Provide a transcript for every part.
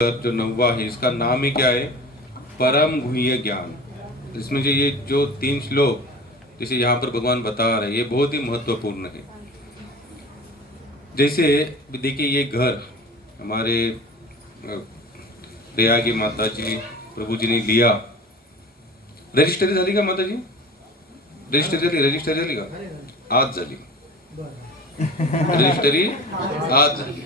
जो नौवा है इसका नाम ही क्या है? परम गुह्य ज्ञान। इसमें जो ये जो 3 श्लोक जैसे यहाँ पर भगवान बता रहे हैं ये बहुत ही महत्वपूर्ण है। जैसे देखिए ये घर हमारे प्रिया की माता जी प्रभु जी ने लिया। रजिस्ट्री झाली का माता जी? रजिस्ट्री झाली का? आज झाली रजिस्ट्री, आज झाली।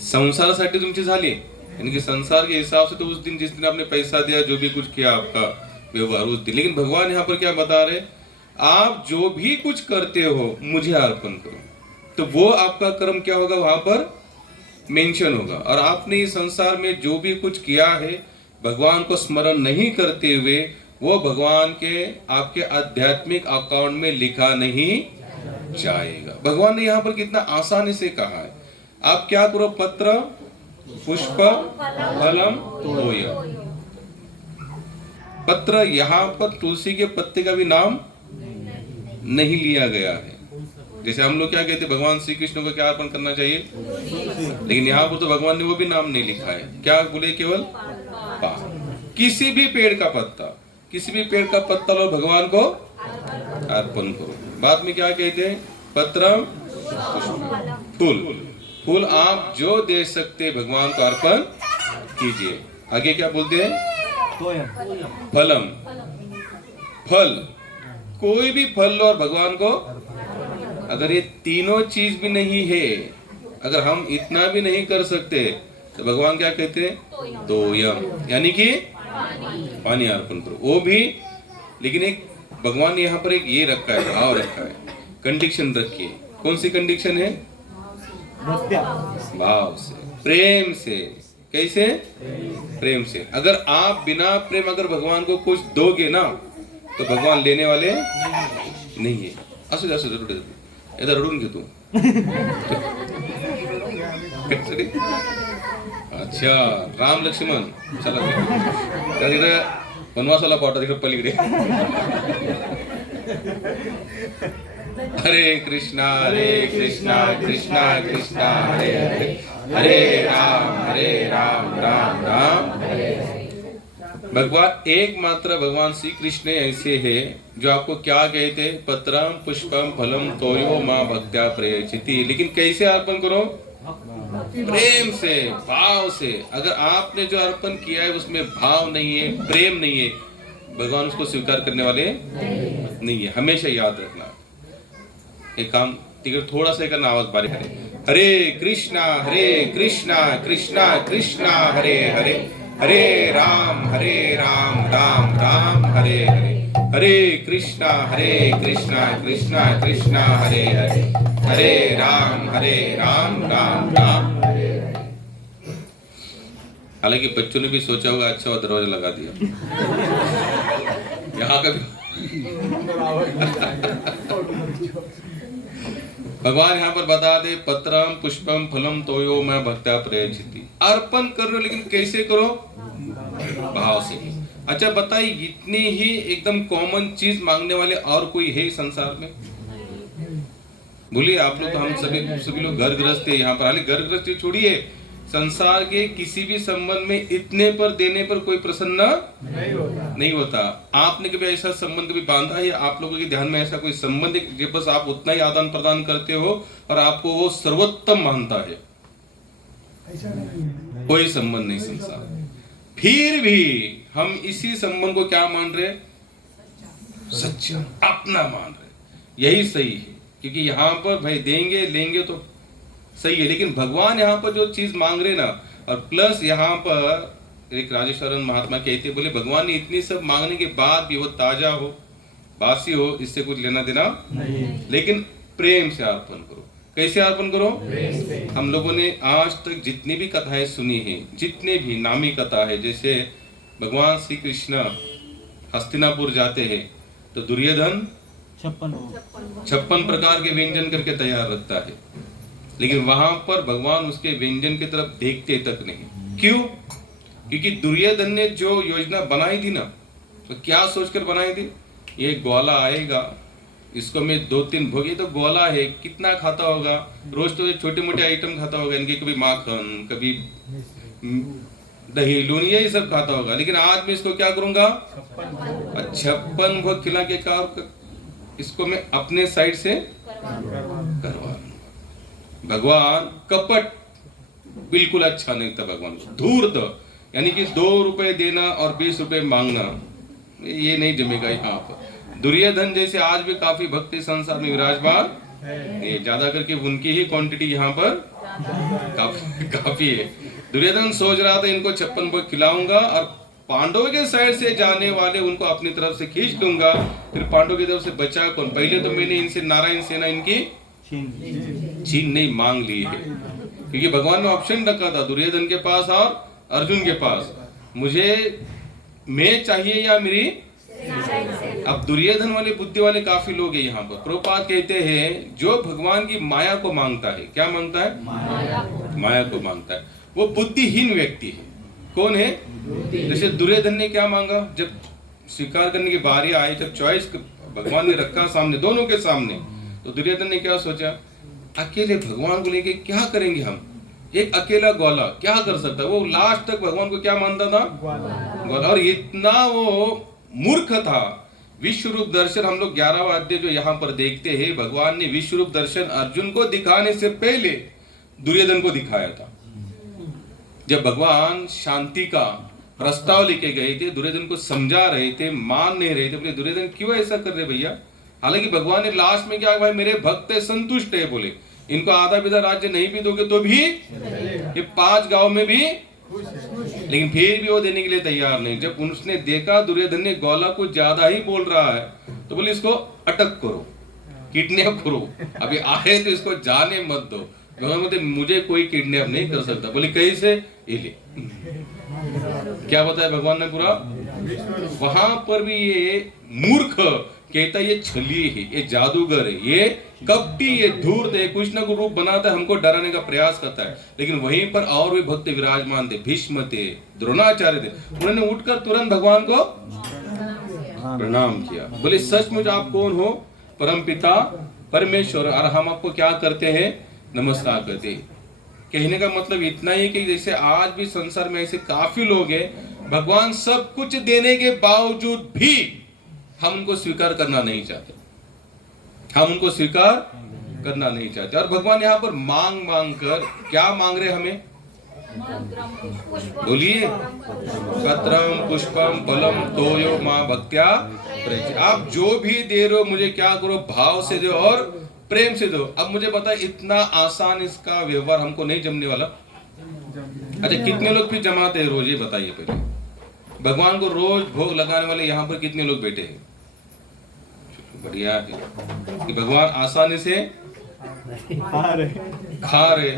संसारासाठी तुमची झाली, यानी कि संसार के हिसाब से तो उस दिन जिस दिन आपने पैसा दिया जो भी कुछ किया आपका व्यवहार उस दिन। लेकिन भगवान यहाँ पर क्या बता रहे? आप जो भी कुछ करते हो मुझे अर्पण करो, तो वो आपका कर्म क्या होगा वहां पर मेंशन होगा। और आपने इस संसार में जो भी कुछ किया है भगवान को स्मरण नहीं करते हुए वो भगवान के आपके आध्यात्मिक अकाउंट में लिखा नहीं जाएगा। भगवान ने यहाँ पर कितना आसानी से कहा है, आप क्या करो? पत्र पुष्प फलम तोयम। पत्र, यहाँ पर तुलसी के पत्ते का भी नाम नहीं लिया गया है। जैसे हम लोग क्या कहते हैं भगवान श्री कृष्ण को क्या अर्पण करना चाहिए, लेकिन यहाँ पर तो भगवान ने वो भी नाम नहीं लिखा है। क्या बोले? केवल पान। किसी भी पेड़ का पत्ता, किसी भी पेड़ का पत्ता लो भगवान को अर्पण करो। बाद में क्या कहते हैं? पत्रम पुष्प फूल। फूल आप जो दे सकते भगवान को अर्पण कीजिए। आगे क्या बोलते हैं? फलम, फल। कोई भी फल लो और भगवान को, अगर ये तीनों चीज भी नहीं है, अगर हम इतना भी नहीं कर सकते तो भगवान क्या कहते हैं? तोयम, यानी कि पानी अर्पण करो। वो भी, लेकिन एक भगवान ने यहाँ पर एक ये रखा है, भाव रखा है, कंडीशन रखी है। कौन सी कंडीशन है? भाव से, प्रेम से। कैसे? प्रेम से। अगर आप बिना प्रेम अगर भगवान को कुछ दोगे ना तो भगवान लेने वाले नहीं है। असू दे, असू दे, इधर रडून घे तू। अच्छा, राम लक्ष्मण चला तिकडे वनवासाला पाठवतात, तिकडे पलीकडे। हरे कृष्णा कृष्णा कृष्णा हरे हरे, हरे राम राम राम हरे हरे। भगवान एकमात्र भगवान श्री कृष्ण ऐसे हैं जो आपको क्या कहते हैं? पत्रम पुष्पम फलम तोयो मां भक्त्या प्रयच्छति। लेकिन कैसे अर्पण करो? प्रेम से, भाव से। अगर आपने जो अर्पण किया है उसमें भाव नहीं है, प्रेम नहीं है, भगवान उसको स्वीकार करने वाले नहीं है। हमेशा याद रखना। एक काम तिकडे थोड़ा सा करना, आवाज बारीक करे। हरे कृष्णा कृष्णा कृष्णा हरे हरे, हरे राम राम राम हरे हरे, हरे कृष्णा कृष्णा कृष्णा हरे हरे, हरे राम राम राम हरे हरे। हालांकि बच्चों ने भी सोचा होगा अच्छा वो दरवाजा लगा दिया यहाँ का भी। भगवान यहाँ पर बता दे, पत्रम पुष्पम फलम तोयो मैं भक्त्या प्रयच्छति। अर्पण करो, लेकिन कैसे करो? भाव से। अच्छा बताइए, इतनी ही एकदम कॉमन चीज मांगने वाले और कोई है संसार में? बोलिए आप लोग। तो हम सभी लोग घर गृहस्थ है यहाँ पर। हालांकि घर गृहस्थी छोड़िए, संसार के किसी भी संबंध में इतने पर देने पर कोई प्रसन्न नहीं होता। आपने कभी ऐसा संबंध कभी बांधा है? आप लोगों के ध्यान में ऐसा कोई संबंध है जो बस आप उतना ही आदान प्रदान करते हो और आपको वो सर्वोत्तम मानता है? कोई संबंध नहीं संसार। फिर भी हम इसी संबंध को क्या मान रहे? सच्चा, अपना मान रहे। यही सही है, क्योंकि यहाँ पर भाई देंगे लेंगे तो सही है, लेकिन भगवान यहाँ पर जो चीज मांग रहे ना, और प्लस यहाँ पर एक राजेश्वरन महात्मा कहते बोले भगवान ने इतनी सब मांगने के बाद भी वो ताजा हो बासी हो इससे कुछ लेना देना नहीं, लेकिन प्रेम से अर्पण करो। कैसे अर्पण करो? हम लोगों ने आज तक जितनी भी कथाएं सुनी है, जितने भी नामी कथा है, जैसे भगवान श्री कृष्ण हस्तिनापुर जाते हैं तो दुर्योधन 56 प्रकार के व्यंजन करके तैयार रखता है, लेकिन वहां पर भगवान उसके व्यंजन की तरफ देखते तक नहीं। क्यों? क्योंकि दुर्योधन ने जो योजना बनाई थी ना, तो क्या सोचकर बनाई थी? ये ग्वाला आएगा, इसको मैं 2-3 भोग, ये तो ग्वाला है, कितना खाता होगा रोज, तो छोटे मोटे आइटम खाता होगा, इनके कभी माखन, कभी दही लूनी यही सब खाता होगा, लेकिन आज मैं इसको क्या करूंगा, 56 भोग खिला के इसको मैं अपने साइड से करवा। भगवान कपट बिल्कुल अच्छा नहीं था भगवान को, धूर्त यानी कि 2 रुपए देना और 20 रुपए मांगना, ये नहीं जमेगा यहाँ पर। दुर्योधन जैसे आज भी काफी भक्ति संसार में विराजमान, ये ज्यादा करके उनकी ही क्वांटिटी यहाँ पर काफी है। दुर्योधन सोच रहा था इनको 56 भोग खिलाऊंगा और पांडवों के साइड से जाने वाले उनको अपनी तरफ से खींच लूंगा, फिर पांडवों की तरफ से बचा कौन। पहले तो मैंने इनसे नारायण सेना इनकी छीन नहीं मांग ली है, क्योंकि भगवान ने ऑप्शन रखा था दुर्योधन के पास और अर्जुन के पास, मुझे मैं चाहिए या मेरी। अब दुर्योधन वाले बुद्धि वाले काफी लोग हैं यहाँ पर। प्रभुपाद कहते हैं जो भगवान की माया को मांगता है, क्या मांगता है, माया को मांगता है, वो बुद्धिहीन व्यक्ति है। कौन है, जैसे दुर्योधन ने क्या मांगा, जब स्वीकार करने की बारी आई, जब चॉइस भगवान ने रखा सामने, दोनों के सामने, तो दुर्योधन ने क्या सोचा, अकेले भगवान को लेके क्या करेंगे हम, एक अकेला ग्वाला क्या कर सकता है। वो लास्ट तक भगवान को क्या मानता था, ग्वाला। और इतना वो मूर्ख था। विश्व रूप दर्शन हम लोग 11वां अध्याय जो यहाँ पर देखते हैं, भगवान ने विश्व रूप दर्शन अर्जुन को दिखाने से पहले दुर्योधन को दिखाया था। जब भगवान शांति का प्रस्ताव लेके गए थे, दुर्योधन को समझा रहे थे, मान नहीं रहे थे, बोले दुर्योधन क्यों ऐसा कर रहे भैया। हालांकि भगवान ने लास्ट में क्या, भाई मेरे भक्त संतुष्ट है, बोले इनको आधा विधा राज्य नहीं भी दोगे तो भी ये 5 गांव में भी, लेकिन फिर भी वो देने के लिए तैयार नहीं। जब उसने देखा दुर्योधन ने ग्वाला को ज्यादा ही बोल रहा है, तो बोले इसको अटक करो, किडनैप करो, अभी आए तो इसको जाने मत दो। भगवान मुझे कोई किडनैप नहीं कर सकता। बोले कैसे, ले क्या बताया भगवान ने पूरा। वहां पर भी ये मूर्ख कहता है ये छलिए है, ये जादूगर है, ये कपटी, ये धूर्त है, कुछ ना कुछ रूप बनाता है, हमको डराने का प्रयास करता है। लेकिन वहीं पर और भी भक्त विराजमान थे, भीष्म थे, द्रोणाचार्य थे, उन्होंने उठकर तुरंत भगवान को प्रणाम किया। बोले सचमुच आप कौन हो, परम पिता परमेश्वर, और हम आपको क्या करते हैं, नमस्कार करते। कहने का मतलब इतना ही कि जैसे आज भी संसार में ऐसे काफी लोग हैं, भगवान सब कुछ देने के बावजूद भी हम उनको स्वीकार करना नहीं चाहते, हम उनको स्वीकार करना नहीं चाहते। और भगवान यहाँ पर मांग मांग कर क्या मांग रहे हमें, बोलिए, पत्रम पुष्पम फलम तोयो मां भक्त्या। आप जो भी दे रहे हो मुझे क्या करो, भाव से दो और प्रेम से दो। अब मुझे पता है इतना आसान इसका व्यवहार हमको नहीं जमने वाला। अच्छा कितने लोग फिर जमाते हैं रोज, ये बताइए पहले। भगवान को रोज भोग लगाने वाले यहाँ पर कितने लोग बैठे हैं, बढ़िया है कि भगवान आसानी से खा रहे।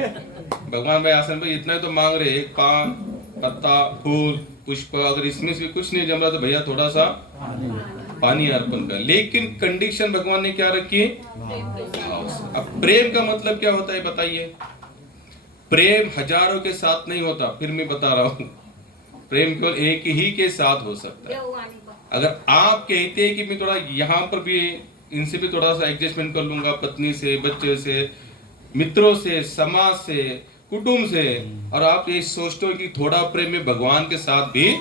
भगवान भाई आसान भाई इतना ही तो मांग रहे, एक पान पत्ता फूल पुष्प, अगर इसमें से कुछ नहीं जम रहा तो भैया थोड़ा सा पानी अर्पण कर। लेकिन कंडीशन भगवान ने क्या रखी, अब प्रेम का मतलब क्या होता है बताइए। प्रेम हजारों के साथ नहीं होता, फिर मैं बता रहा हूं, प्रेम केवल एक ही के साथ हो सकता है। अगर आप कहते हैं कि मैं थोड़ा यहाँ पर भी इनसे भी थोड़ा सा एडजस्टमेंट कर लूंगा, पत्नी से, बच्चे से, मित्रों से, समाज से, कुटुंब से, और आप ये सोचते हो कि थोड़ा प्रेम में भगवान के साथ भी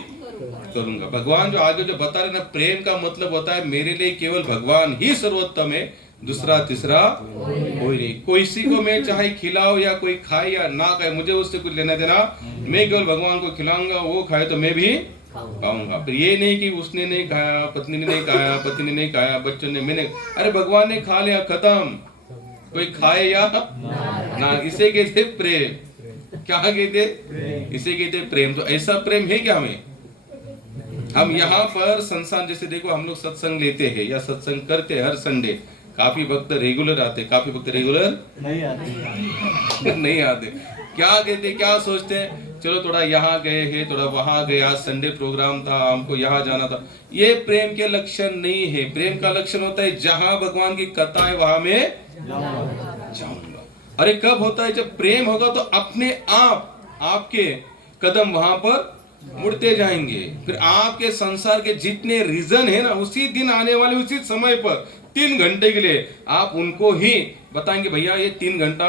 करूंगा। भगवान जो आगे जो बता रहे ना, प्रेम का मतलब होता है मेरे लिए केवल भगवान ही सर्वोत्तम है, दूसरा तीसरा कोई नहीं। किसी को मैं चाहे खिलाओ या कोई खाए या ना खाए, मुझे उससे कुछ लेना देना, मैं केवल भगवान को खिलाऊंगा, वो खाए तो मैं भी खाऊंगा। फिर ये नहीं कि उसने नहीं खाया, पत्नी ने नहीं खाया, पति ने नहीं खाया, बच्चों ने, मैंने, अरे भगवान ने खा लिया, खत्म, कोई खाए या ना। इसे कहते प्रेम। क्या कहते, इसे कहते प्रेम। तो ऐसा प्रेम है क्या हमें। हम यहाँ पर संसार जैसे देखो, हम लोग सत्संग लेते हैं या सत्संग करते हैं हर संडे, काफी भक्त रेगुलर आते, काफी भक्त रेगुलर नहीं आते नहीं आते। क्या कहते, क्या सोचते हैं, चलो थोड़ा यहाँ गए हैं, थोड़ा वहां गए, आज संडे प्रोग्राम था, हमको यहाँ जाना था। ये प्रेम के लक्षण नहीं है। प्रेम का लक्षण होता है जहां भगवान की कथा है वहां में जाऊंगा। अरे कब होता है, जब प्रेम होगा तो अपने आप आपके कदम वहां पर मुड़ते जाएंगे। फिर आपके संसार के जितने रीजन है ना, उसी दिन आने वाले उसी समय पर 3 घंटे के लिए आप उनको ही बताएंगे, भैया ये 3 घंटा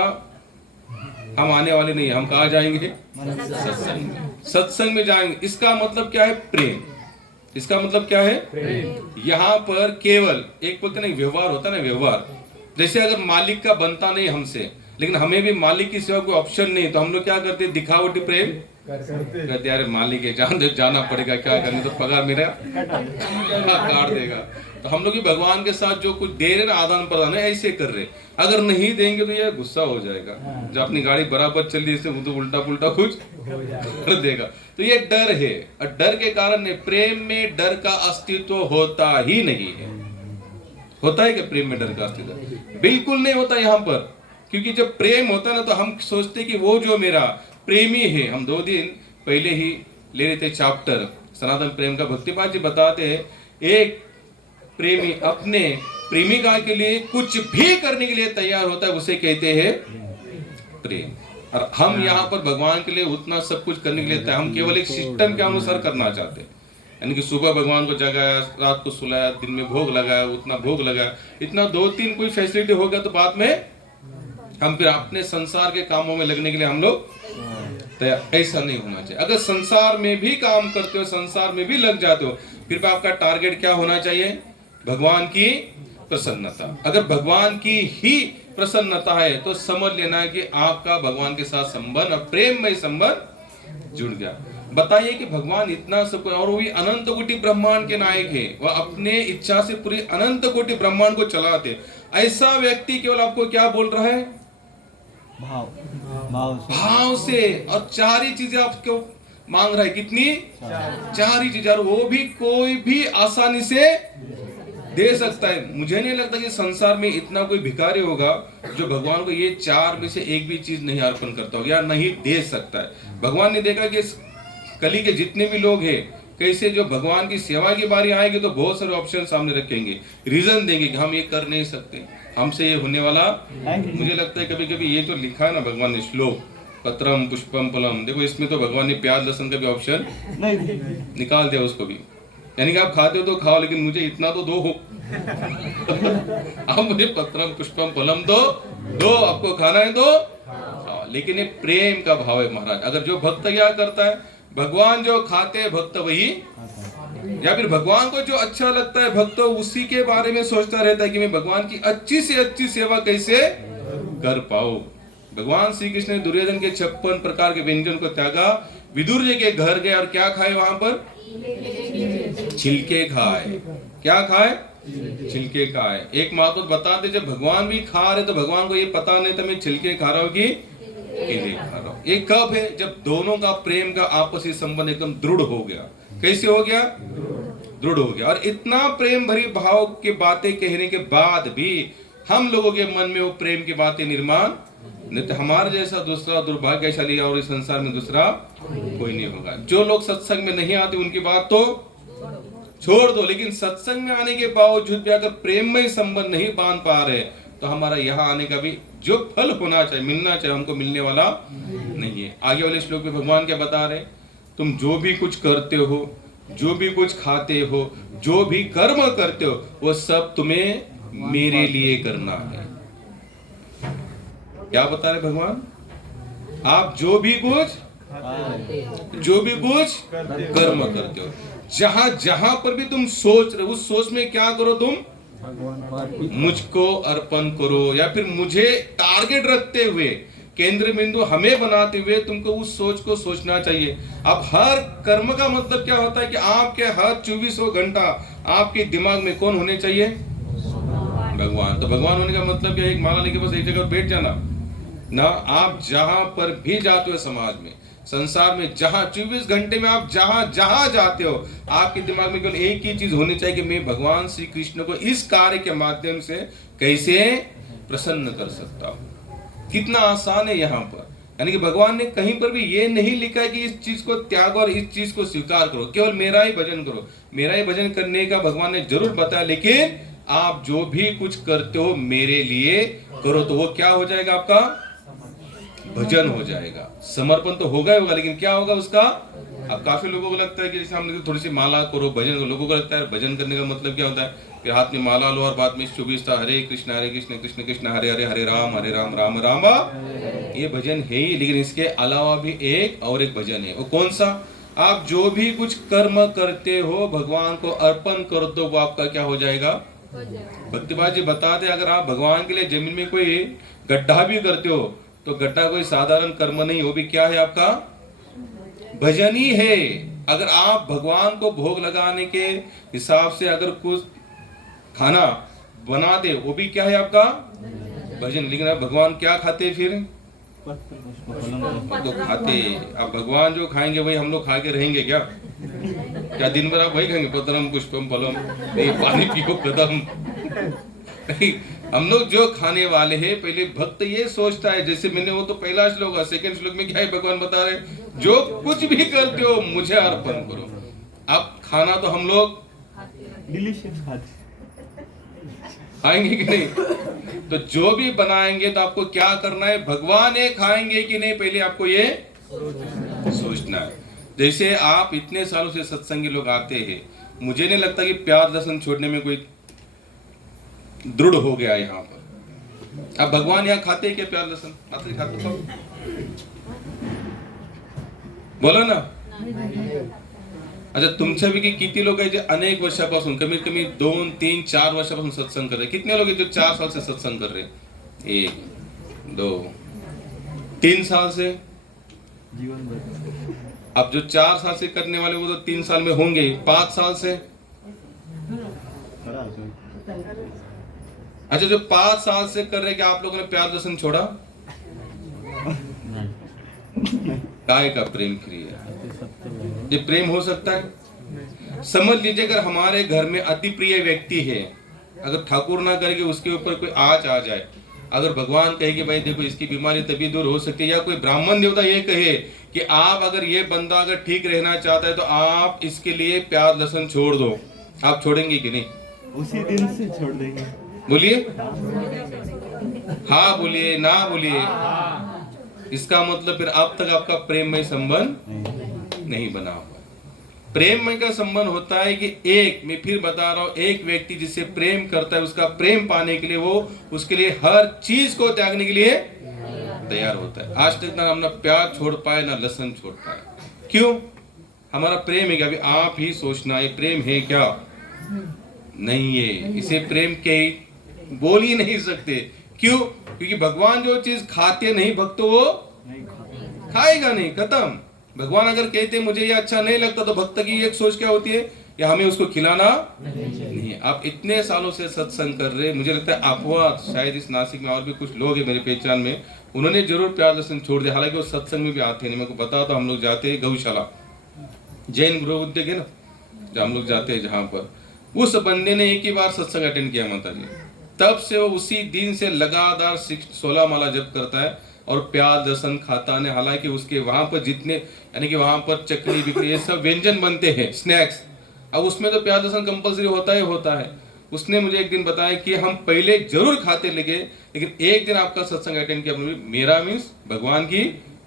हम आने वाले नहीं, हम कहाँ जाएंगे, सत्संग में, सत्संग में जाएंगे। इसका मतलब क्या है? प्रेम। इसका मतलब क्या है? प्रेम। यहाँ पर केवल एक बोलते नहीं व्यवहार होता है ना, व्यवहार। जैसे अगर मालिक का बनता नहीं हमसे, लेकिन हमें भी मालिक की सेवा कोई ऑप्शन नहीं, तो हम लोग क्या करते हैं? दिखावटी प्रेम कहते यार मालिक है, जाना पड़ेगा, क्या करने, तो पगार मेरा काट देगा। तो हम लोग भी भगवान के साथ जो कुछ दे रहे ना, आदान प्रदान है, ऐसे कर रहे। अगर नहीं देंगे तो ये गुस्सा हो जाएगा, जब अपनी गाड़ी बराबर चल रही है तो उल्टा पुल्टा कुछ कर देगा। तो ये डर है, और डर के कारण प्रेम में डर का अस्तित्व होता ही नहीं है। होता है कि प्रेम में डर का अस्तित्व? बिल्कुल नहीं होता यहाँ पर। क्योंकि जब प्रेम होता है ना, तो हम सोचते कि वो जो मेरा प्रेमी है। हम 2 दिन पहले ही ले रहे थे चैप्टर सनातन प्रेम का। भक्तिपाद जी बताते हैं, एक प्रेमी अपने प्रेमिका के लिए कुछ भी करने के लिए तैयार होता है, उसे कहते हैं प्रेम। और हम यहाँ पर भगवान के लिए उतना सब कुछ करने के लिए तैयार, हम केवल एक सिस्टम के अनुसार करना चाहते हैं। यानी कि सुबह भगवान को जगाया, रात को सुलाया, दिन में भोग लगाया, उतना भोग लगाया, इतना 2-3 कोई फैसिलिटी हो गया, तो बाद में हम फिर अपने संसार के कामों में लगने के लिए हम लोग तैयार। ऐसा नहीं होना चाहिए। अगर संसार में भी काम करते हो, संसार में भी लग जाते हो, फिर भी आपका टारगेट क्या होना चाहिए? भगवान की प्रसन्नता। अगर भगवान की ही प्रसन्नता है तो समझ लेना है कि आपका भगवान के साथ संबंध और प्रेममय संबंध जुड़ गया। बताइए कि भगवान इतना सब, और वो भी अनंत कोटि ब्रह्मांड के नायक है, वह अपने इच्छा से पूरी अनंत कोटि ब्रह्मांड को चलाते। ऐसा व्यक्ति केवल आपको क्या बोल रहा है? भाव से। और 4 ही चीजें आपको मांग रहा है। कितनी? 4 ही चीजें, और वो भी कोई भी आसानी से दे सकता है। मुझे नहीं लगता कि संसार में इतना कोई भिखारी होगा जो भगवान को ये 4 में से एक भी चीज नहीं अर्पण करता होगा या नहीं दे सकता है। भगवान ने देखा कि कली के जितने भी लोग हैं, कैसे जो भगवान की सेवा की बारी आएगी तो बहुत सारे ऑप्शन सामने रखेंगे, रीजन देंगे कि हम ये कर नहीं सकते, हमसे ये होने वाला। मुझे लगता है कभी कभी ये जो लिखा है ना भगवान ने श्लोक, पत्रम पुष्पम फलम, देखो इसमें तो भगवान ने प्याज लहसुन का भी ऑप्शन निकाल दिया उसको भी। यानी कि आप खाते हो तो खाओ, लेकिन मुझे इतना तो दो हो। आप मुझे पत्रम पुष्पम फलम तो दो, आपको खाना है तो खाओ। लेकिन ये प्रेम का भाव है महाराज। अगर जो भक्त क्या करता है, भगवान जो खाते हैं भक्त वही, या फिर भगवान को जो अच्छा लगता है भक्त उसी के बारे में सोचता रहता है कि मैं भगवान की अच्छी से अच्छी सेवा कैसे कर पाऊं। भगवान श्री कृष्ण ने दुर्योधन के 56 प्रकार के व्यंजन को त्यागा, विदुर जी के घर गए और क्या खाए? वहां पर छिलके खाए। क्या खाए? छिलके खाए। एक महात्मा बताते जब भगवान भी खा रहे तो भगवान को ये पता नहीं था मैं छिलके खा रहा हूँ कि केले खा रहा हूँ। ये कब है? जब दोनों का प्रेम का आपसी संबंध एकदम दृढ़ हो गया। कैसे हो गया? दृढ़ हो गया। और इतना प्रेम भरी भाव की बातें कहने के बाद भी हम लोगों के मन में वो प्रेम की बातें निर्माण नहीं, तो हमारे जैसा दूसरा दुर्भाग्यशाली और इस संसार में दूसरा कोई नहीं होगा। जो लोग सत्संग में नहीं आते उनकी बात तो छोड़ दो, लेकिन सत्संग में आने के बावजूद भी अगर प्रेममय संबंध नहीं बांध पा रहे तो हमारा यहाँ आने का भी जो फल होना चाहिए, मिलना चाहिए, हमको मिलने वाला नहीं है। आगे वाले श्लोक में भगवान क्या बता रहे? तुम जो भी कुछ करते हो, जो भी कुछ खाते हो, जो भी कर्म करते हो, वो सब तुम्हें मेरे लिए करना है। क्या बता रहे भगवान? आप जो भी कुछ कर्म करते हो, जहां जहां पर भी तुम सोच रहे हो, उस सोच में क्या करो? तुम मुझको अर्पण करो, या फिर मुझे टारगेट रखते हुए, केंद्र बिंदु हमें बनाते हुए तुमको उस सोच को सोचना चाहिए। अब हर कर्म का मतलब क्या होता है कि आपके हर 24 घंटा आपके दिमाग में कौन होने चाहिए? भगवान। तो भगवान होने का मतलब क्या है? एक माला लेके बस एक जगह बैठ जाना ना। आप जहां पर भी जाते हो समाज में, संसार में, जहां 24 घंटे में आप जहां जाते हो, आपके दिमाग में केवल एक ही चीज होनी चाहिए कि मैं भगवान श्री कृष्ण को इस कार्य के माध्यम से कैसे प्रसन्न कर सकता हूं। कितना आसान है यहाँ पर। यानी कि भगवान ने कहीं पर भी ये नहीं लिखा है कि इस चीज को त्यागो और इस चीज को स्वीकार करो, केवल मेरा ही भजन करो। मेरा ही भजन करने का भगवान ने जरूर बताया, लेकिन आप जो भी कुछ करते हो मेरे लिए करो, तो वो क्या हो जाएगा? आपका भजन हो जाएगा। समर्पण तो होगा ही होगा, लेकिन क्या होगा उसका? अब काफी लोगों को लगता है कि जैसे हमने थोड़ी सी माला करो, भजन करो, लोगों को लगता है भजन करने का मतलब क्या होता है कि हाथ में माला लो और बाद में 24 हरे कृष्ण कृष्ण कृष्ण हरे हरे, हरे राम राम राम। ये भजन है ही, लेकिन इसके अलावा भी एक और एक भजन है। वो कौन सा? आप जो भी कुछ कर्म करते हो भगवान को अर्पण कर दो, वो आपका क्या हो जाएगा? भक्तिपाद जी बताते, अगर आप भगवान के लिए जमीन में कोई गड्ढा भी करते हो तो गड्ढा कोई साधारण कर्म नहीं, वो भी क्या है? आपका भजन ही है। अगर आप भगवान को भोग लगाने के हिसाब से अगर कुछ खाना बना दे, वो भी क्या है? आपका भजन। लेकिन अब भगवान क्या खाते फिर? तो खाते, अब भगवान जो खाएंगे वही हम लोग खा के रहेंगे क्या? क्या दिन भर आप वही खाएंगे? पत्रम पुष्पम फलम, पानी पियो कदम। हम लोग जो खाने वाले हैं, पहले भक्त ये सोचता है, जैसे मैंने वो तो पहला श्लोक है, सेकंड श्लोक में क्या है भगवान बता रहे, जो कुछ भी करते हो मुझे अर्पण करो। अब खाना तो हम लोग खाएंगे कि नहीं? तो जो भी बनाएंगे तो आपको क्या करना है? भगवान ये खाएंगे कि नहीं, पहले आपको ये सोचना है। जैसे आप इतने सालों से सत्संगी लोग आते हैं, मुझे नहीं लगता कि प्यार दर्शन छोड़ने में कोई दृढ़ हो गया यहाँ पर। अब भगवान यहाँ खाते हैं क्या प्यार दर्शन? खाते बोला ना। अच्छा, तुमच्या पैकी किती लोक आहे जे अनेक वर्षापासून, कमीत कमी 2, 3, 4 वर्षापासून सत्संग कर रहे? कितने लोग हैं जो 4 साल से सत्संग कर रहे? 1, 2, 3 साल से जीवन भर। अब जो 4 साल से करने वाले वो तो 3 साल में होंगे। 5 साल से, अच्छा जो 5 साल से कर रहे, क्या आप लोगों ने प्यार दर्शन छोड़ा? काय का प्रेम क्रिया? ये प्रेम हो सकता है? समझ लीजिए अगर हमारे घर में अति प्रिय व्यक्ति है, अगर ठाकुर ना करके उसके ऊपर कोई आँच आ जाए, अगर भगवान कहे कि भाई देखो इसकी बीमारी तभी दूर हो सकती है, या कोई ब्राह्मण देवता ये कहे कि आप अगर ये बंदा अगर ठीक रहना चाहता है तो आप इसके लिए प्यार दर्शन छोड़ दो, आप छोड़ेंगे कि नहीं? उसी दिन से छोड़ देंगे। बोलिए हाँ, बोलिए ना, बोलिए। इसका मतलब फिर अब तक आपका प्रेममय संबंध नहीं बना हुआ। प्रेममय का संबंध होता है कि एक, मैं फिर बता रहा हूं, एक व्यक्ति जिससे प्रेम करता है उसका प्रेम पाने के लिए वो उसके लिए हर चीज को त्यागने के लिए तैयार होता है। आज तक ना हम ना प्यार छोड़ पाए ना लहसुन छोड़ पाए। क्यों? हमारा प्रेम है क्या? अभी आप ही सोचना, ये प्रेम है क्या? नहीं है। इसे प्रेम के बोल ही नहीं सकते। क्यों? क्योंकि भगवान जो चीज खाते नहीं भक्त वो खाएगा नहीं, खत्म। भगवान अगर कहते मुझे ये अच्छा नहीं लगता तो भक्त की एक सोच क्या होती है, या हमें उसको खिलाना नहीं। आप इतने सालों से सत्संग कर रहे, मुझे लगता है आप शायद इस नासिक में और भी कुछ लोग हैं मेरी पहचान में, उन्होंने जरूर प्यार दर्शन छोड़ दिया, हालांकि वो सत्संग में भी आते नहीं। मेरे को बता तो हम लोग जाते हैं गौशाला, जैन गृह उद्योग है ना, जहाँ हम लोग जाते हैं, जहाँ पर उस बंदे ने एक ही बार सत्संग अटेंड किया माता जी, तब से वो उसी दिन से लगातार 16 माला जप करता है और प्याज लहसुन खाता है। हालांकि उसके वहां पर जितने, यानी कि वहां पर चकली बिकली ये सब व्यंजन बनते हैं, स्नैक्स, अब उसमें तो प्याज लहसुन कंपलसरी होता है। उसने मुझे एक दिन बताया कि हम पहले जरूर खाते लगे, लेकिन एक दिन आपका सत्संग अटेंड किया, मेरा मीन्स भगवान की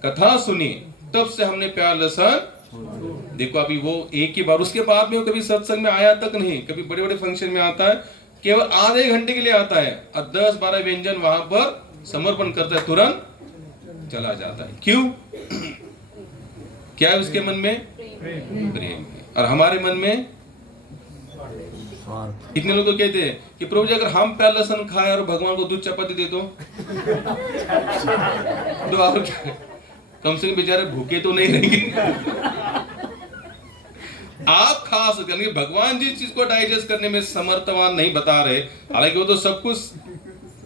कथा सुनी, तब से हमने प्याज लहसुन। देखो अभी वो एक ही बार, उसके बाद में वो कभी सत्संग में आया तक नहीं, कभी बड़े बड़े फंक्शन में आता है, केवल आधे घंटे के लिए आता है और 10-12 व्यंजन वहां पर समर्पण करता है, तुरंत चला जाता है। क्यों? क्या है उसके मन में? प्रेम। और हमारे मन में कितने लोग कहते हैं कि प्रभु जी अगर हम प्याज लहसुन खाए और भगवान को दूध चपाती दे दो और कम से कम बेचारे भूखे तो नहीं रहेंगे। आप खा सकते हैं, भगवान जिस चीज को डाइजेस्ट करने में समर्थवान नहीं बता रहे, हालांकि वो तो सब कुछ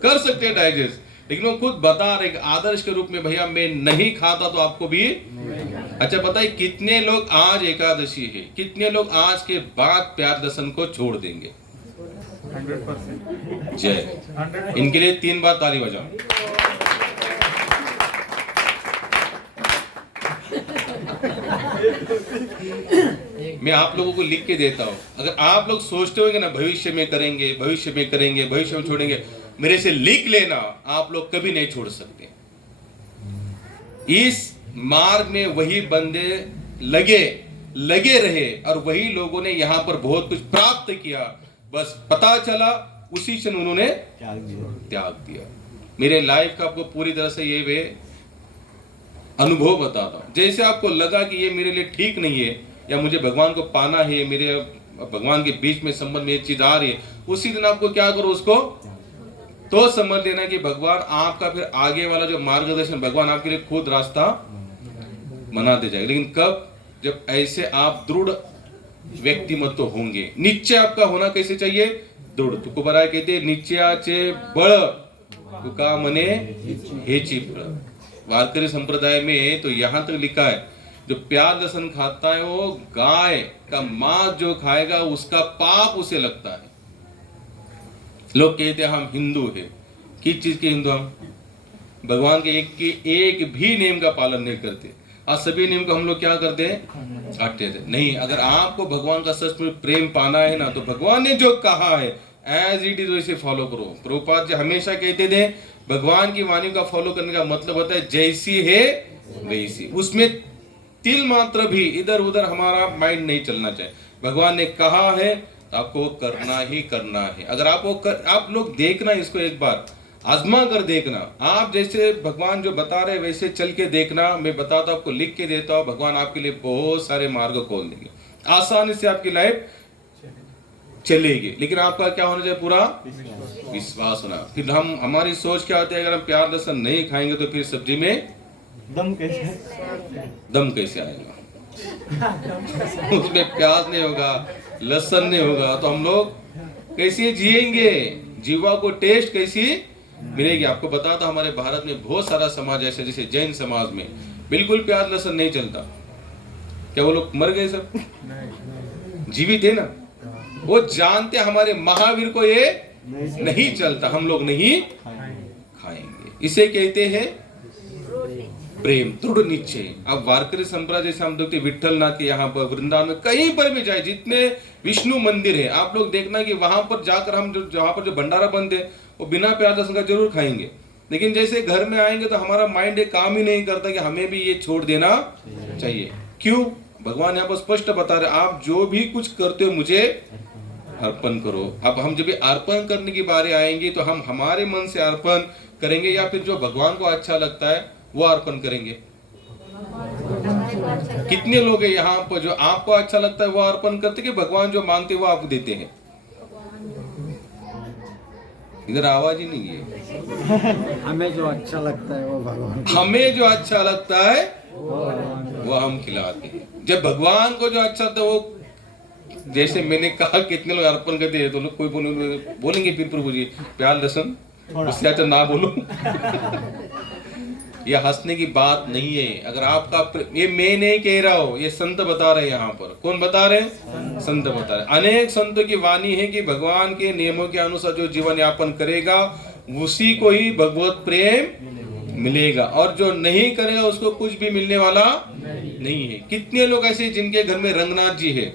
कर सकते हैं डाइजेस्ट, लेकिन वो खुद बता रहे आदर्श के रूप में, भैया मैं नहीं खाता तो आपको भी। अच्छा बताइए कितने लोग आज एकादशी है, कितने लोग आज के बाद प्याज लहसुन को छोड़ देंगे? 100%। जय, इनके लिए 3 बार ताली बजाओ। मैं आप लोगों को लिख के देता हूं, अगर आप लोग सोचते होंगे ना भविष्य में करेंगे, भविष्य में करेंगे, भविष्य में छोड़ेंगे, मेरे से लिख लेना, आप लोग कभी नहीं छोड़ सकते। इस मार्ग में वही बंदे लगे लगे रहे और वही लोगों ने यहाँ पर बहुत कुछ प्राप्त किया। बस पता चला उसी क्षण उन्होंने त्याग दिया। मेरे लाइफ का आपको पूरी तरह से ये वे अनुभव बताता हूं। जैसे आपको लगा कि ये मेरे लिए ठीक नहीं है या मुझे भगवान को पाना है, मेरे भगवान के बीच में संबंध में एक चीज आ रही है, उसी दिन आपको क्या करो, उसको तो समझ लेना कि भगवान आपका फिर आगे वाला जो मार्गदर्शन, भगवान आपके लिए खुद रास्ता बना दे जाएगा। लेकिन कब? जब ऐसे आप दृढ़ व्यक्तिमत्व होंगे। निश्चय आपका होना कैसे चाहिए? दृढ़। तुकोबाराय कहते निश्चयाचे बळ तुका मने हेची फळ। वारकरी संप्रदाय में तो यहां तक लिखा है, जो प्याज लहसुन खाता है वो गाय का मांस जो खाएगा उसका पाप उसे लगता है। लोग कहते हैं हम हिंदू हैं। किस चीज के हिंदू? हम भगवान के एक भी नियम का पालन नहीं करते। आज सभी नियम को हम लोग क्या करते हैं? काटते थे। नहीं, अगर आपको भगवान का सचमुच प्रेम पाना है ना, तो भगवान ने जो कहा है एज इट इज वैसे फॉलो करो। प्रभुपाद जी हमेशा कहते थे भगवान की वाणी का फॉलो करने का मतलब होता है जैसी है वैसी। उसमें तिल मात्र भी इधर उधर हमारा माइंड नहीं चलना चाहिए। भगवान ने कहा है तो आपको करना ही करना है। अगर आप लोग देखना, इसको एक बार आजमा कर देखना। आप जैसे भगवान जो बता रहे वैसे चल के देखना। मैं बताता हूं, आपको लिख के देता हूं, भगवान आपके लिए बहुत सारे मार्ग खोल देंगे। आसानी से आपकी लाइफ चलेगी। लेकिन आपका क्या होना चाहिए? पूरा विश्वास होना। फिर हमारी सोच क्या होती है, अगर हम प्याज लहसुन नहीं खाएंगे तो फिर सब्जी में दम कैसे आएगा? उसमें प्याज नहीं होगा, लहसुन नहीं होगा, तो हम लोग कैसे जिएंगे? जीवा को टेस्ट कैसी मिलेगी? आपको बताता, हमारे भारत में बहुत सारा समाज ऐसा, जैसे जैन समाज में बिल्कुल प्याज लहसुन नहीं चलता। क्या वो लोग मर गए? सब जीवित है ना। वो जानते हमारे महावीर को ये नहीं चलता, हम लोग नहीं खाएंगे। इसे कहते हैं प्रेम, दृढ़ निश्चय। अब वारकरी संप्रदाय जैसे हम देखते विठ्ठलनाथ के यहाँ पर, वृंदावन में, कहीं पर भी जाए, जितने विष्णु मंदिर है, आप लोग देखना कि वहां पर जाकर हम जहां पर जो भंडारा बनते हैं वो बिना प्याज लहसुन का जरूर खाएंगे। लेकिन जैसे घर में आएंगे तो हमारा माइंड एक काम ही नहीं करता कि हमें भी ये छोड़ देना चाहिए। क्यों? भगवान यहाँ पर स्पष्ट बता रहे, आप जो भी कुछ करते हो मुझे अर्पण करो। अब हम जब भी अर्पण करने की बारी आएंगी तो हम हमारे मन से अर्पण करेंगे या फिर जो भगवान को अच्छा लगता है वो अर्पण करेंगे? कितने लोग हैं यहाँ पर जो आपको अच्छा लगता है वो अर्पण करते, कि भगवान जो मांगते वो आपको देते हैं? इधर आवाज ही नहीं है। हमें जो अच्छा लगता है वो भगवान, हमें जो अच्छा लगता है वो हम खिलाते हैं। जब भगवान को जो अच्छा लगता है वो, जैसे मैंने कहा कितने लोग अर्पण करते हैं, तो लोग कोई बोलेंगे फिर प्रभु जी प्याज लहसुन, उससे अच्छा ना बोलो। ये हंसने की बात नहीं है। अगर आपका ये मैं नहीं कह रहा हूं, ये संत बता रहे हैं। यहाँ पर कौन बता रहे हैं? संत बता रहे। अनेक संतों की वाणी है कि भगवान के नियमों के अनुसार जो जीवन यापन करेगा उसी को ही भगवत प्रेम मिलेगा, और जो नहीं करेगा उसको कुछ भी मिलने वाला नहीं है। कितने लोग ऐसे जिनके घर में रंगनाथ जी है,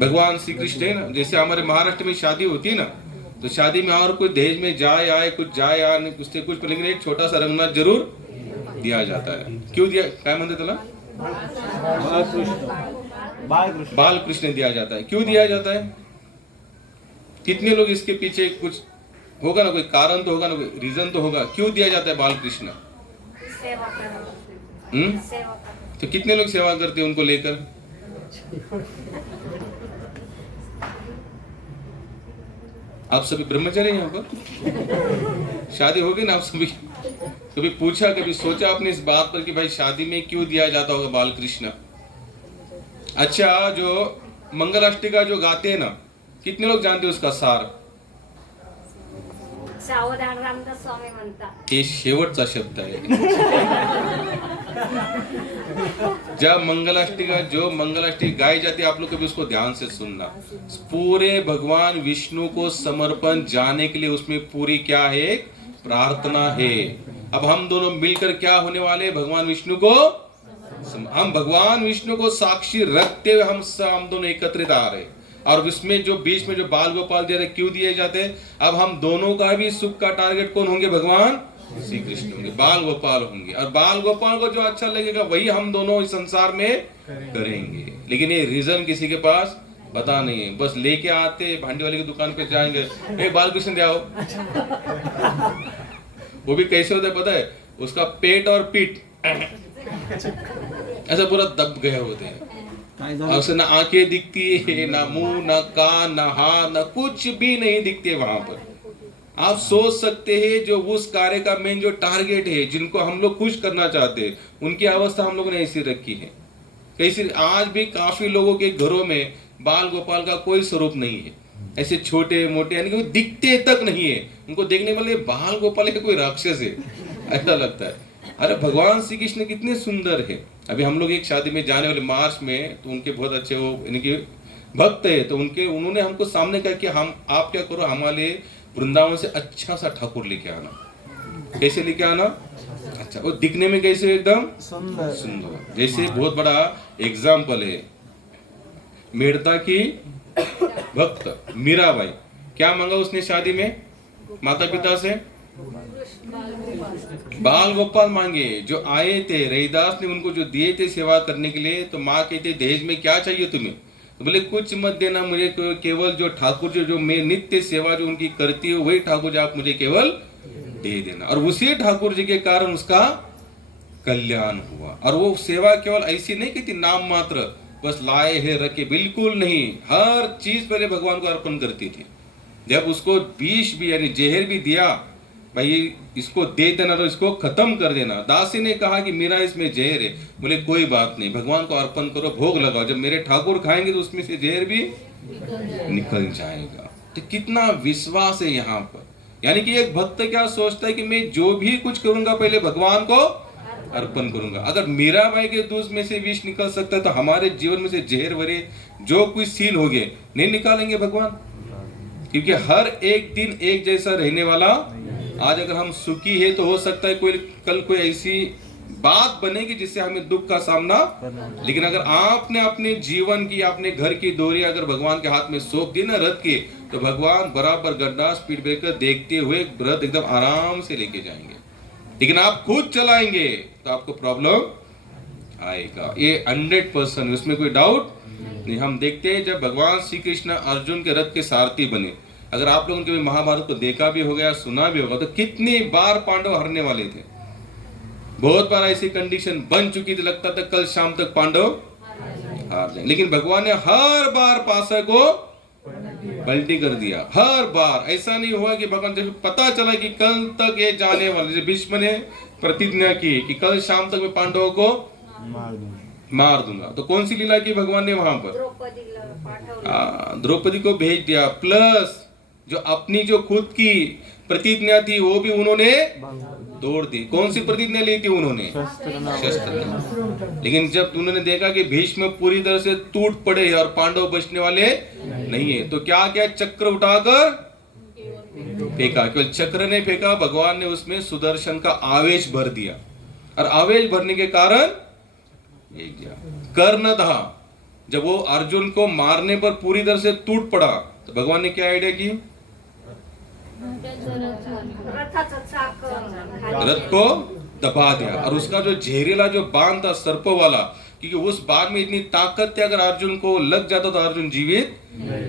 भगवान श्री कृष्ण है ना। जैसे हमारे महाराष्ट्र में शादी होती है ना, तो शादी में और कोई दहेज में जाए आए, कुछ जाए आए नहीं, कुछ कुछ, लेकिन एक छोटा सा रंगनाथ जरूर दिया जाता है। क्यों दिया? क्या मानते तला? बाल कृष्ण दिया जाता है। क्यों दिया जाता है? कितने लोग इसके पीछे कुछ होगा ना, कोई कारण तो होगा ना, कोई रीजन तो होगा। क्यों दिया जाता है बाल कृष्ण? तो कितने लोग सेवा करते हैं उनको लेकर? आप सभी ब्रह्मचारी यहाँ पर? शादी होगी ना आप सभी? कभी पूछा, कभी सोचा आपने इस बात पर कि भाई शादी में क्यों दिया जाता होगा बाल कृष्ण? अच्छा, जो मंगलाष्टका जो गाते हैं ना, कितने लोग जानते हैं उसका सार? सावधान रामदास स्वामी म्हणतात। ये शेवटचा शब्द है। जब मंगलाष्टकी गाई जाती है, आप लोग कभी उसको ध्यान से सुनना। पूरे भगवान विष्णु को समर्पण जाने के लिए उसमें पूरी क्या है? एक प्रार्थना है। अब हम दोनों मिलकर क्या होने वाले? भगवान विष्णु को, हम भगवान विष्णु को साक्षी रखते हुए हम दोनों एकत्रित आ रहे। और इसमें जो बीच में जो बाल गोपाल दे रहे, क्यों दिए जाते हैं? अब हम दोनों का भी सुख का टारगेट कौन होंगे? भगवान श्री कृष्ण होंगे, बाल गोपाल होंगे, और बाल गोपाल को जो अच्छा लगेगा वही हम दोनों इस संसार में करेंगे। लेकिन ये रीजन किसी के पास पता नहीं है, बस लेके आते भांडी वाले की दुकान पे जाएंगे, एक बाल कृष्ण ले आओ। वो भी कैसे होता है पता है, उसका पेट और पीठ ऐसा पूरा दब गए होते हैं, और उसे ना आंखें दिखती है, ना मुंह, ना कान, ना हाथ, ना कुछ भी नहीं दिखते वहां पर। आप सोच सकते हैं जो उस कार्य का मेन जो टारगेट है, जिनको हम लोग खुश करना चाहते हैं, उनकी अवस्था हम लोगों ने ऐसी रखी है। कैसे आज भी काफी लोगों के घरों में बाल गोपाल का कोई स्वरूप नहीं है, ऐसे छोटे मोटे, यानी कि दिखते तक नहीं है। उनको देखने वाले बाल गोपाल के कोई राक्षस है ऐसा लगता है। अरे भगवान श्री कृष्ण कितने सुंदर है। अभी हम लोग एक शादी में जाने वाले मार्च में, तो उनके बहुत अच्छे वो इनके भक्त है, तो उन्होंने हमको सामने कहा कि हम आप क्या करो, हमारे वृंदावन से अच्छा सा ठाकुर लेके आना। कैसे लेके आना? अच्छा, वो दिखने में कैसे एकदम सुंदर सुंदर। जैसे बहुत बड़ा एग्जाम्पल है, मेड़ता की भक्त मीराबाई, क्या मांगा उसने शादी में माता पिता से? बाल गोपाल मांगे। जो आए थे रहीदास ने उनको जो दिए थे सेवा करने के लिए, तो माँ कहते दहेज में क्या चाहिए तुम्हें? तो बोले कुछ मत देना मुझे, केवल जो ठाकुर जो मैं नित्य सेवा जो उनकी करती हूँ वही ठाकुर जी आप मुझे केवल दे देना। और उसी ठाकुर जी के कारण उसका कल्याण हुआ। और वो सेवा केवल ऐसी नहीं की थी नाम मात्र, बस लाए है रखे, बिल्कुल नहीं, हर चीज पहले भगवान को अर्पण करती थी। जब उसको विष भी यानी जहर भी दिया, भाई इसको दे देना तो इसको खत्म कर देना। दासी ने कहा कि मेरा इसमें जहर है, बोले कोई बात नहीं, भगवान को अर्पण करो, भोग लगाओ, जब मेरे ठाकुर खाएंगे तो उसमें से जहर भी निकल जाएगा। तो कितना विश्वास है यहाँ पर। यानी कि एक भक्त क्या सोचता है कि मैं जो भी कुछ करूंगा पहले भगवान को अर्पण करूंगा। अगर मीराबाई के दूध में से विष निकल सकता है, तो हमारे जीवन में से जहर भरे जो कुछ सील हो गए नहीं निकालेंगे भगवान? क्योंकि हर एक दिन एक जैसा रहने वाला। आज अगर हम सुखी है तो हो सकता है कल कोई ऐसी बात बनेगी जिससे हमें दुख का सामना, लेकिन अगर आपने अपने जीवन की, अपने घर की डोरी अगर भगवान के हाथ में सौंप दी ना रथ की, तो भगवान बराबर गड्ढा स्पीड ब्रेकर देखते हुए रथ एकदम आराम से लेके जाएंगे। लेकिन आप खुद चलाएंगे तो आपको प्रॉब्लम आएगा, ये 100%, उसमें कोई डाउट नहीं। हम देखते हैं जब भगवान श्री कृष्ण अर्जुन के रथ के सारथी बने, अगर आप लोगों ने महाभारत को देखा भी होगा, सुना भी होगा, तो कितनी बार पांडव हारने वाले थे। बहुत बार ऐसी कंडीशन बन चुकी थी, लगता था कल शाम तक पांडव हार जाएंगे, लेकिन भगवान ने हर बार पासा को पलटी कर दिया। हर बार ऐसा नहीं हुआ कि भगवान जब पता चला कि कल तक ये जाने वाले, भीष्म ने प्रतिज्ञा की कि कल शाम तक मैं पांडवों को मार दूंगा, तो कौन सी लीला की भगवान ने वहां पर? द्रौपदी को भेज दिया, प्लस जो अपनी जो खुद की प्रतिज्ञा थी वो भी उन्होंने तोड़ दी। कौन सी प्रतिज्ञा ली थी उन्होंने? शस्त्र। लेकिन जब उन्होंने देखा कि भीष्म पूरी तरह से टूट पड़े और पांडव बचने वाले नहीं है, तो क्या क्या चक्र उठाकर फेंका। केवल चक्र ने फेंका, भगवान ने उसमें सुदर्शन का आवेश भर दिया, और आवेश भरने के कारण कर्ण था, जब वो अर्जुन को मारने पर पूरी तरह से टूट पड़ा, तो भगवान ने क्या आइडिया की? रथ को दबा दिया, और उसका जो जहरीला जो बाण था सर्प वाला, क्योंकि उस बाण में इतनी ताकत थी, अगर अर्जुन को लग जाता तो अर्जुन जीवित।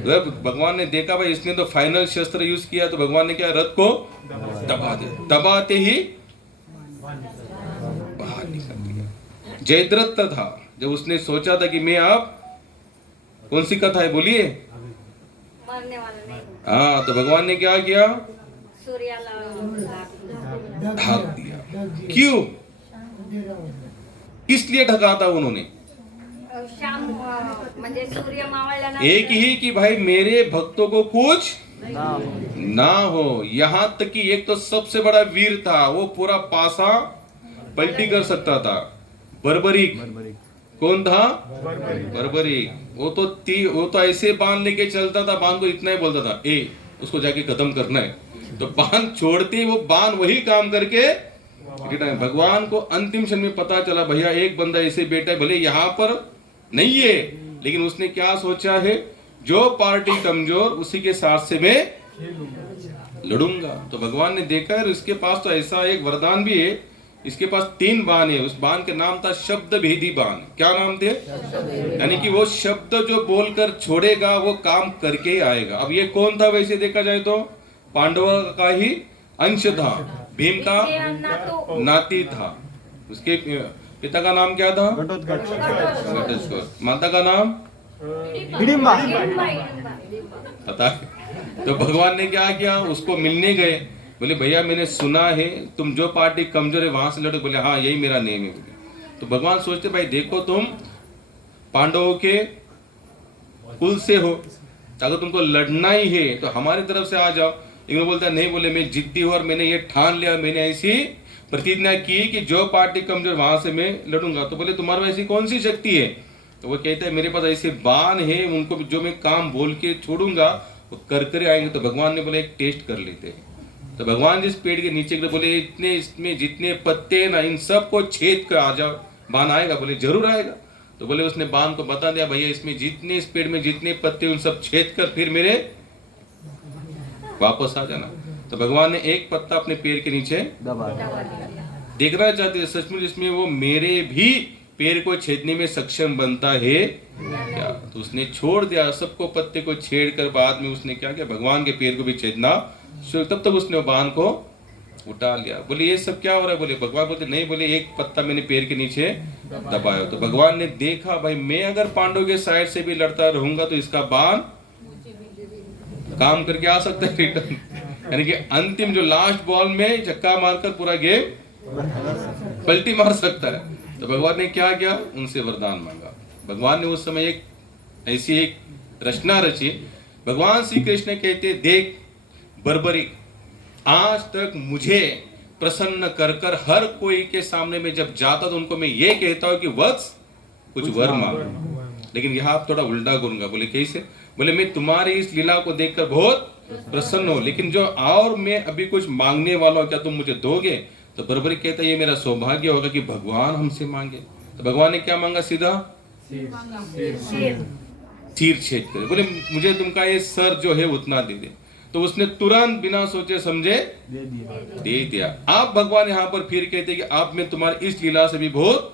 तो भगवान ने देखा भाई इसने तो फाइनल शस्त्र यूज किया, तो भगवान ने क्या रथ को दबा दिया। दबाते ही बाहर निकल दिया। जयद्रथ था, जब उसने सोचा था कि मैं आप, कौन सी कथा है बोलिए? मरने वाला नहीं। हाँ, तो भगवान ने क्या किया? सूर्याला ढक दिया। क्यों? किस लिए ढका था उन्होंने? शाम म्हणजे सूर्य मावळल्यानंतर एक ही कि भाई मेरे भक्तों को कुछ ना हो। यहाँ तक कि एक तो सबसे बड़ा वीर था, वो पूरा पासा पलटी कर सकता था, बर्बरीक। कौन था? बर्बरीक। वो तो ऐसे बांध लेके चलता था, बांध को इतना ही बोलता था, उसको जाके खत्म करना है, तो बांध छोड़ते वो बांध वही काम करके। भगवान को अंतिम क्षण में पता चला भैया एक बंदा ऐसे बैठा है, भले यहाँ पर नहीं है, लेकिन उसने क्या सोचा है, जो पार्टी कमजोर उसी के साथ से मैं लड़ूंगा। तो भगवान ने देखा है इसके पास तो ऐसा एक वरदान भी है, इसके पास 3 बाण है। उस बाण के नाम था शब्द भेदी बाण। क्या नाम थे? यानी कि वो शब्द जो बोलकर छोड़ेगा वो काम करके ही आएगा। अब ये कौन था वैसे देखा जाए तो? पांडवों का ही अंश था, भीम का नाती था। उसके पिता का नाम क्या था? घटोत्कच। माता का नाम हिडिंबा। पता है। तो भगवान ने क्या किया, उसको मिलने गए। बोले भैया मैंने सुना है तुम जो पार्टी कमजोर है वहां से लड़ो। बोले हाँ यही मेरा नेम है। तो भगवान सोचते भाई देखो तुम पांडवों के कुल से हो, अगर तुमको लड़ना ही है तो हमारी तरफ से आ जाओ। लेकिन बोलता नहीं, बोले मैं जिद्दी हूं और मैंने ये ठान लिया, मैंने ऐसी प्रतिज्ञा की कि जो पार्टी कमजोर वहां से मैं लड़ूंगा। तो बोले तुम्हारे में ऐसी कौन सी शक्ति है? तो वो कहता है मेरे पास ऐसे बाण है, उनको जो मैं काम बोल के छोड़ूंगा वो कर आएंगे। तो भगवान ने बोले एक टेस्ट कर लेते हैं। तो भगवान जिस पेड़ के नीचे बोले इतने इसमें जितने पत्ते ना इन सबको छेद कर आ जाओ, बाण आएगा? बोले जरूर आएगा। तो बोले उसने बाण को बता दिया भैया इसमें जितने इस पेड़ में जितने पत्ते उन सब छेद कर फिर मेरे वापस आ जाना। तो भगवान ने एक पत्ता अपने पेड़ के नीचे देखना चाहते सचमुच इसमें वो मेरे भी पेड़ को छेदने में सक्षम बनता है क्या? तो उसने छोड़ दिया सबको पत्ते को छेड़ कर। बाद में उसने क्या किया, भगवान के पेड़ को भी छेदना। तब तक उसने बाण को उठा लिया। बोले ये सब क्या हो रहा है? बोले भगवान बोलते नहीं, बोले एक पत्ता मैंने पेड़ के नीचे दबाया। तो भगवान ने देखा भाई मैं अगर पांडव के साइड से भी लड़ता रहूंगा तो इसका बाण काम करके आ सकता है रिटर्न। यानी कि अंतिम जो लास्ट बॉल में छक्का मारकर पूरा गेम पलटी मार सकता है। तो भगवान ने क्या किया, उनसे वरदान मांगा। भगवान ने उस समय एक ऐसी एक रचना रची। भगवान श्री कृष्ण कहते देख बर्बरिक, आज तक मुझे प्रसन्न कर कर हर कोई के सामने में जब जाता तो उनको मैं ये कहता हूं कि वत्स कुछ वर मांगो, लेकिन यहाँ आप थोड़ा उल्टा करूंगा। बोले कैसे? बोले मैं तुम्हारी इस लीला को देखकर बहुत प्रसन्न हूं, लेकिन जो और मैं अभी कुछ मांगने वाला हूं क्या तुम मुझे दोगे? तो बर्बरिक कहता है ये मेरा सौभाग्य होगा कि भगवान हमसे मांगे। तो भगवान ने क्या मांगा? सीधा सिर छेद कर। बोले मुझे तुमका ये सर जो है उतना दे दे। तो उसने तुरंत बिना सोचे समझे दे दिया। आप भगवान यहाँ पर फिर कहते कि आप मैं तुम्हारी इस लीला से भी बहुत,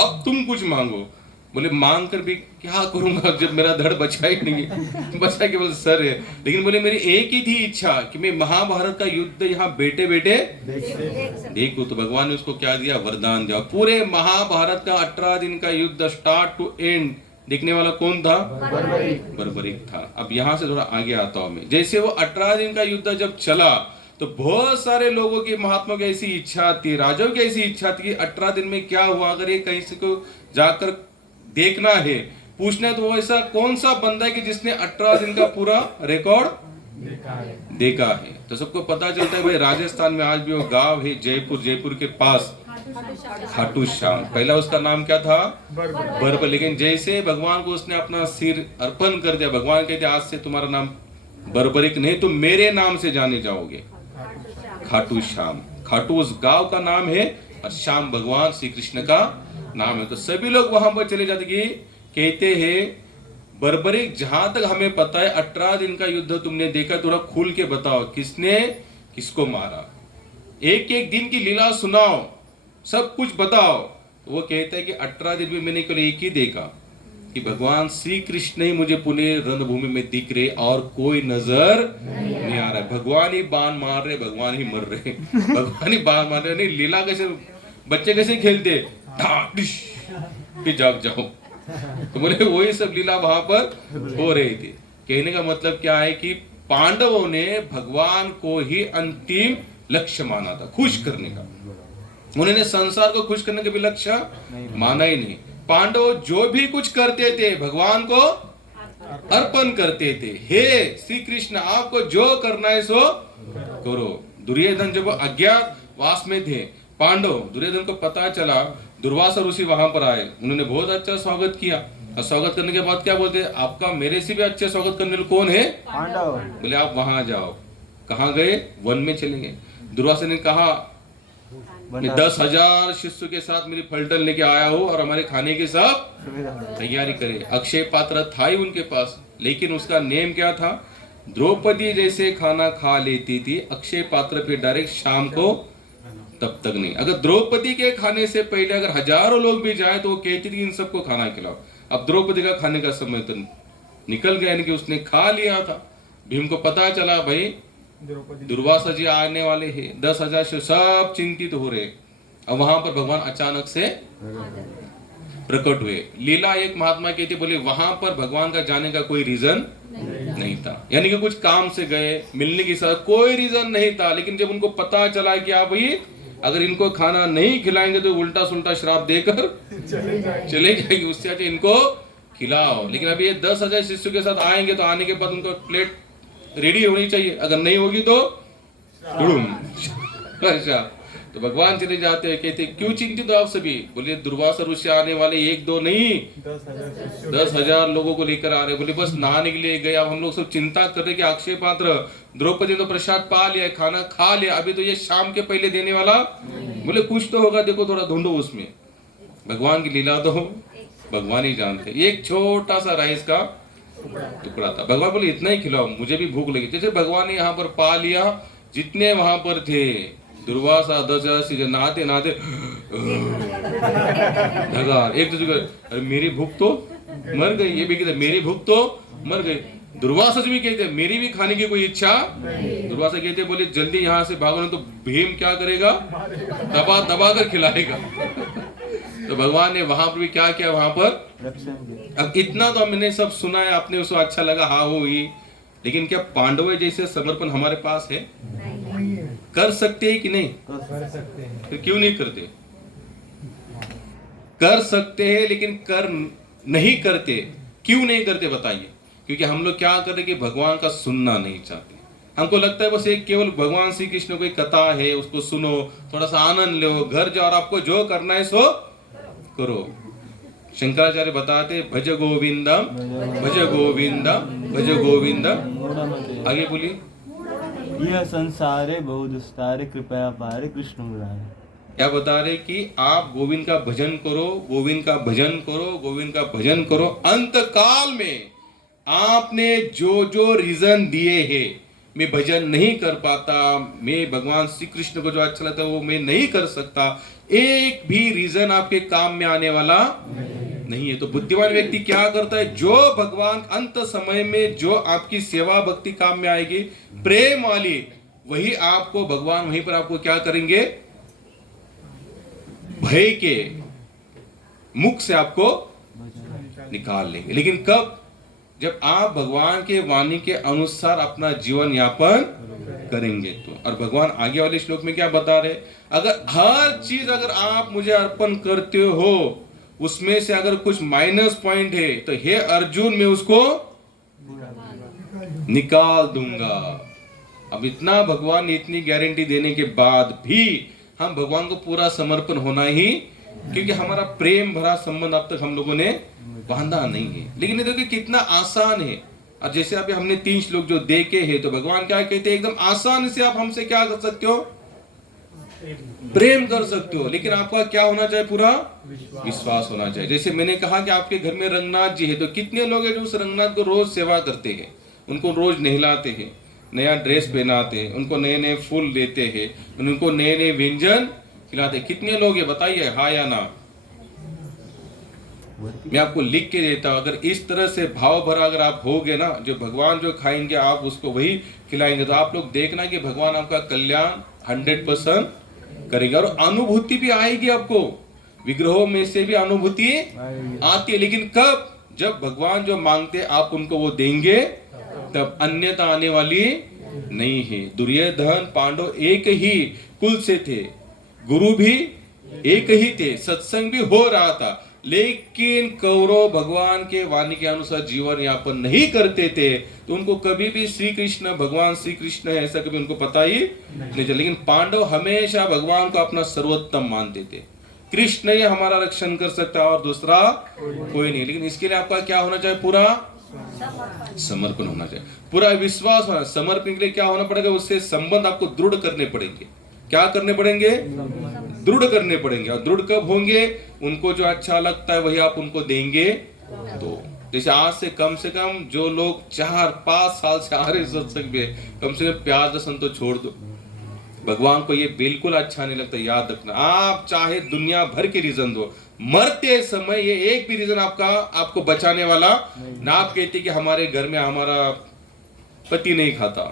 अब तुम कुछ मांगो। बोले मांग कर भी क्या करूंगा जब मेरा धड़ बचा ही नहीं है, बचा केवल सर है। लेकिन बोले मेरी एक ही थी इच्छा कि मैं महाभारत का युद्ध यहाँ बैठे बैठे देखूं। तो भगवान ने उसको क्या दिया? वरदान दिया। पूरे महाभारत का 18 दिन का युद्ध स्टार्ट टू एंड देखने वाला कौन था? बर्बरिक था। अब यहाँ से थोड़ा आगे आता हूं मैं। जैसे वो 18 दिन का युद्ध जब चला तो बहुत सारे लोगों की, महात्मा की ऐसी इच्छा थी, राजाओं की ऐसी इच्छा थी कि 18 दिन में क्या हुआ, अगर ये कहीं से को जाकर देखना है, पूछना है, तो वो ऐसा कौन सा बंदा है कि जिसने 18 दिन का पूरा रिकॉर्ड देखा है। तो सबको पता चलता है भाई राजस्थान में आज भी वो गांव है जयपुर, जयपुर के पास खाटू श्याम। पहला उसका नाम क्या था? बर्बर। लेकिन जैसे भगवान को उसने अपना सिर अर्पण कर दिया, भगवान कहते आज से तुम्हारा नाम बर्बरिक नहीं, तुम मेरे नाम से जाने जाओगे, खाटू श्याम। खाटू उस गांव का नाम है और श्याम भगवान श्री कृष्ण का नाम है। तो सभी लोग वहां पर चले जाते कि कहते हैं बर्बरिक जहां तक हमें पता है 18 दिन का युद्ध तुमने देखा, थोड़ा खुल के बताओ किसने किसको मारा, एक एक दिन की लीला सुनाओ, सब कुछ बताओ। तो वो कहता है कि 18 दिन में मैंने केवल एक ही देखा कि भगवान श्री कृष्ण ही मुझे पूरे रणभूमि में दिख रहे और कोई नजर नहीं आ रहा है। भगवान ही बाण मार रहे, भगवान ही मर रहे, भगवान ही बाण मार रहे। नहीं लीला कैसे, बच्चे कैसे खेलते, जाग जाओ। तो बोले वही सब लीला वहां पर हो रही थी। कहने का मतलब क्या है कि पांडवों ने भगवान को ही अंतिम लक्ष्य माना था, खुश करने का। उन्होंने संसार को खुश करने का भी लक्ष्य माना ही नहीं। पांडव जो भी कुछ करते थे भगवान को अर्पण करते थे। हे श्री कृष्ण आपको जो करना है सो करो। दुर्योधन जब अज्ञातवास में थे, पांडव, दुर्योधन को पता चला, दुर्वासा ऋषि वहां पर आए, उन्होंने बहुत अच्छा स्वागत किया। और स्वागत करने के बाद क्या बोलते, आपका मेरे से भी अच्छे स्वागत करने वाले कौन है? पांडव। बोले आप वहां जाओ। कहाँ गए? वन में चले गए। दुर्वासा ने कहा मैं 10,000 शिष्यों के साथ मेरी पलटन लेके आया हूँ और हमारे खाने की सब तैयारी करे। अक्षय पात्र था ही उनके पास, लेकिन उसका नेम क्या था? द्रौपदी जैसे खाना खा लेती थी, अक्षय पात्र पे डायरेक्ट शाम को तब तक नहीं। अगर द्रौपदी के खाने से पहले अगर हजारों लोग भी जाए तो वो कहती थी इन सबको खाना खिलाओ। अब द्रौपदी का खाने का समय तो निकल गया, यानी कि उसने खा लिया था। भीम को पता चला भाई दुर्वासा जी आने वाले हैं, 10,000 से सब चिंतित हो रहे। अब वहां पर भगवान अचानक से प्रकट हुए। लीला एक महात्मा कहते बोले वहां पर भगवान का जाने का कोई रीजन नहीं था, यानी कि कुछ काम से गए, मिलने की साथ कोई रीजन नहीं था। लेकिन जब उनको पता चला कि आप भाई अगर इनको खाना नहीं खिलाएंगे तो उल्टा सुल्टा श्राप देकर चले जाएंगे, उससे अच्छा इनको खिलाओ। लेकिन अभी ये 10,000 शिष्यों के साथ आएंगे तो आने के बाद उनको प्लेट रेडी होनी चाहिए, अगर नहीं होगी तो अच्छा। तो भगवान चले जाते हैं, कहते क्यों चिंतित हो आप सभी? बोले दुर्वासा ऋषि आने वाले, 1-2 नहीं 10,000 लोगों को लेकर आ रहे। बोले बस नहाने के लिए गए, अब हम लोग सब चिंता कर रहे कि अक्षय पात्र द्रौपदी तो प्रसाद पा लिया, खाना खा लिया, अभी तो ये शाम के पहले देने वाला। बोले कुछ तो होगा, देखो थोड़ा ढूंढो उसमें। भगवान की लीला तो भगवान ही जानते। एक छोटा सा राइस का टुकड़ा था। भगवान बोले इतना ही खिलाओ, मुझे भी भूख लगी। जैसे भगवान ने यहाँ पर पा लिया, जितने वहां पर थे दुर्वासा 10,000 नहाते नहाते भगवान एक दूसरे को, अरे मेरी भूख तो मर गई। ये भी कहते मेरी भूख तो मर गई। दुर्वासा भी कहते मेरी भी खाने की कोई इच्छा। दुर्वासा कहते बोले जल्दी यहाँ से भागो, नहीं तो भीम क्या करेगा, दबा दबा कर खिलाएगा। तो भगवान ने वहां पर भी क्या किया, वहां पर अब इतना तो हमने सब सुना है, आपने उसको अच्छा लगा, हाँ हो ही। लेकिन क्या पांडवों जैसे समर्पण हमारे पास है? कर सकते हैं कि नहीं? कर सकते हैं। फिर क्यों नहीं करते? कर सकते हैं लेकिन कर नहीं करते। क्यों नहीं करते बताइए? क्योंकि हम लोग क्या कर रहे कि भगवान का सुनना नहीं चाहते। हमको लगता है बस एक केवल भगवान श्री कृष्ण कोई कथा है, उसको सुनो, थोड़ा सा आनंद लो, घर जाओ और आपको जो करना है सो करो। शंकराचार्य बताते भज गोविंदम भज गोविंदम भज गोविंदम। आगे बोलिए। यह संसारे बहु दुस्तारे कृपया पारे कृष्ण मुरारे। क्या बता रहे कि आप गोविंद का भजन करो, गोविंद का भजन करो, गोविंद का भजन करो। अंत काल में आपने जो जो रीजन दिए हैं, मैं भजन नहीं कर पाता, मैं भगवान श्री कृष्ण को जो अच्छा लगता है वो मैं नहीं कर सकता, एक भी रीजन आपके काम में आने वाला नहीं है। तो बुद्धिमान व्यक्ति क्या करता है, जो भगवान अंत समय में जो आपकी सेवा भक्ति काम में आएगी, प्रेम वाली, वही आपको भगवान वहीं पर आपको क्या करेंगे, भय के मुख से आपको निकाल लेंगे। लेकिन कब? जब आप भगवान के वाणी के अनुसार अपना जीवन यापन करेंगे तो। और भगवान आगे वाले श्लोक में क्या बता रहे, अगर हर चीज अगर आप मुझे अर्पण करते हो, उसमें से अगर कुछ माइनस पॉइंट है तो हे अर्जुन मैं उसको निकाल दूंगा। अब इतना भगवान ने इतनी गारंटी देने के बाद भी हम भगवान को पूरा समर्पण होना ही, क्योंकि हमारा प्रेम भरा संबंध अब तक हम लोगों ने बांधा नहीं है। लेकिन ये देखिए कितना आसान है। और जैसे अभी हमने 3 श्लोक जो देखे हैं, तो भगवान क्या कहते हैं, एकदम आसान से आप हमसे क्या कर सकते हो, प्रेम कर सकते हो। लेकिन आपका क्या होना चाहिए, पूरा विश्वास होना चाहिए। जैसे मैंने कहा कि आपके घर में रंगनाथ जी है, तो कितने लोग हैं जो उस रंगनाथ को रोज सेवा करते हैं, उनको रोज नहलाते हैं, नया ड्रेस पहनाते हैं, उनको नए नए फूल देते हैं, उनको नए नए व्यंजन खिलाते हैं। कितने लोग हैं बताइए, हाँ या ना? मैं आपको लिख के देता हूं, अगर इस तरह से भाव भरा अगर आप होगे ना, जो भगवान जो खाएंगे आप उसको वही खिलाएंगे, तो आप लोग देखना कि भगवान आपका कल्याण 100% करेगा। और अनुभूति भी आएगी आपको, विग्रहों में से भी अनुभूति आती है। लेकिन कब? जब भगवान जो मांगते आप उनको वो देंगे, तब अन्यथा आने वाली नहीं है। दुर्योधन पांडव एक ही कुल से थे, गुरु भी एक ही थे, सत्संग भी हो रहा था, लेकिन कौरव भगवान के वाणी के अनुसार जीवन यापन नहीं करते थे, तो उनको कभी भी श्री कृष्ण भगवान श्री कृष्ण है ऐसा कभी उनको पता ही नहीं चला। लेकिन पांडव हमेशा भगवान को अपना सर्वोत्तम मानते थे, कृष्ण ही हमारा रक्षण कर सकता है और दूसरा कोई नहीं। लेकिन इसके लिए आपका क्या होना चाहिए, पूरा समर्पण होना चाहिए, पूरा विश्वास होना। समर्पण के लिए क्या होना पड़ेगा, उससे संबंध आपको दृढ़ करने पड़ेंगे। क्या करने पड़ेंगे, दृढ़ करने पड़ेंगे। और दृढ़ कब होंगे, उनको जो अच्छा लगता है वही आप उनको देंगे तो। जैसे आज से कम जो लोग 4-5 साल से आ रहे सत्संग में, कम से कम प्याज लहसुन तो छोड़ दो। भगवान को ये बिल्कुल अच्छा नहीं लगता। याद रखना, आप चाहे दुनिया भर के रीजन दो, मरते समय ये एक भी रीजन आपको बचाने वाला ना। आप कहते कि हमारे घर में हमारा पति नहीं खाता,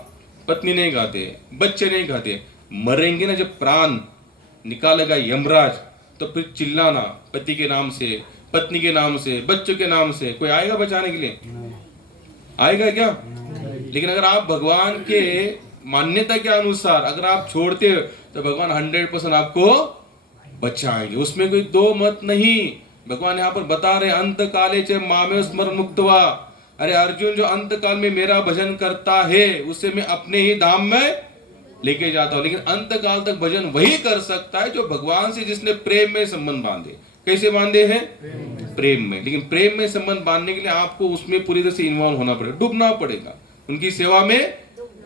पत्नी नहीं खाते, बच्चे नहीं खाते, मरेंगे ना जब प्राण निकालेगा यमराज, तो फिर चिल्लाना पति के नाम से, पत्नी के नाम से, बच्चों के नाम से, कोई आएगा बचाने के लिए? आएगा क्या? लेकिन अगर आप भगवान के मान्यता के अनुसार अगर आप छोड़ते हो तो भगवान 100% आपको बचाएंगे, उसमें कोई दो मत नहीं। भगवान यहाँ पर बता रहे अंत काले च मामे स्मरण मुक्तवा। अरे अर्जुन, जो अंत काल में मेरा भजन करता है उसे मैं अपने ही धाम में लेके जाता हूं। लेकिन अंत काल तक भजन वही कर सकता है जो भगवान से जिसने प्रेम में संबंध बांधे। कैसे बांधे हैं? प्रेम में। लेकिन प्रेम में संबंध बांधने के लिए आपको उसमें पूरी तरह से इन्वॉल्व होना पड़ेगा, डूबना पड़ेगा, उनकी सेवा में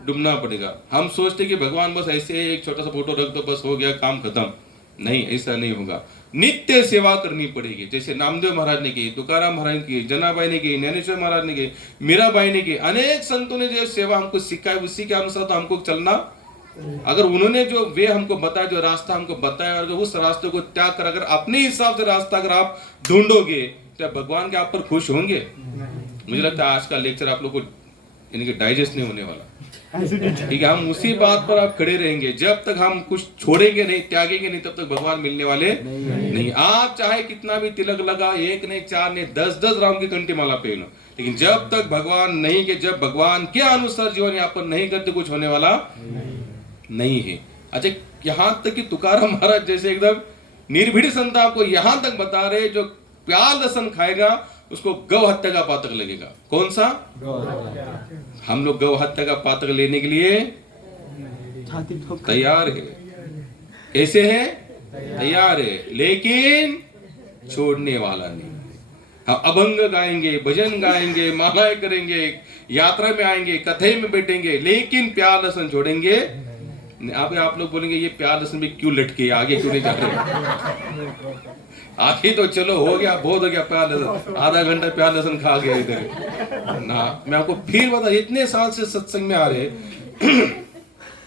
डूबना पड़ेगा। हम सोचते कि भगवान बस ऐसे एक छोटा सा फोटो रख दो बस हो गया काम खत्म। नहीं, ऐसा नहीं होगा। नित्य सेवा करनी पड़ेगी। जैसे नामदेव महाराज ने की, तुकाराम महाराज ने की, जनाबाई ने की, ज्ञानेश्वर महाराज ने की, मीराबाई ने की, अनेक संतों ने जो सेवा हमको सिखाई उसी के अनुसार तो हमको चलना। अगर उन्होंने जो वे हमको बताया, जो रास्ता हमको बताया, और उस रास्ते को त्याग कर अगर अपने हिसाब से रास्ता अगर आप ढूंढोगे तो भगवान के आप पर खुश होंगे? मुझे लगता है आज का लेक्चर आप लोग को यानी कि डाइजेस्ट नहीं होने वाला। ठीक है, हम उसी बात पर आप खड़े रहेंगे। जब तक हम कुछ छोड़ेंगे नहीं, त्यागेंगे नहीं, तब तक भगवान मिलने वाले नहीं। आप चाहे कितना भी तिलक लगा, 1 नहीं 4 नहीं 10 राम की कंठी माला पहनो, लेकिन जब तक भगवान नहीं के, जब भगवान के अनुसार जीवन यहाँ पर नहीं करते, कुछ होने वाला नहीं है। अच्छा, यहाँ तक कि तुकाराम महाराज जैसे एकदम निर्भीड़ संत आपको यहाँ तक बता रहे, जो प्याज लहसुन खाएगा उसको गौ हत्या का पातक लगेगा। कौन सा? हम लोग गौ हत्या का पातक लेने के लिए तैयार है। कैसे है? तैयार है, लेकिन छोड़ने वाला नहीं। हम अभंग गाएंगे, भजन गाएंगे, मालाएं करेंगे, यात्रा में आएंगे, कथे में बैठेंगे, लेकिन प्याज लहसुन छोड़ेंगे। आप लोग बोलेंगे ये प्याज लहसुन में क्यों लटके, आगे क्यों नहीं जा रहे? आगे तो चलो हो गया, बहुत हो गया प्याज लहसुन, आधा घंटा प्याज लहसुन खा गया इधर ना। मैं आपको फिर बता, इतने साल से सत्संग में आ रहे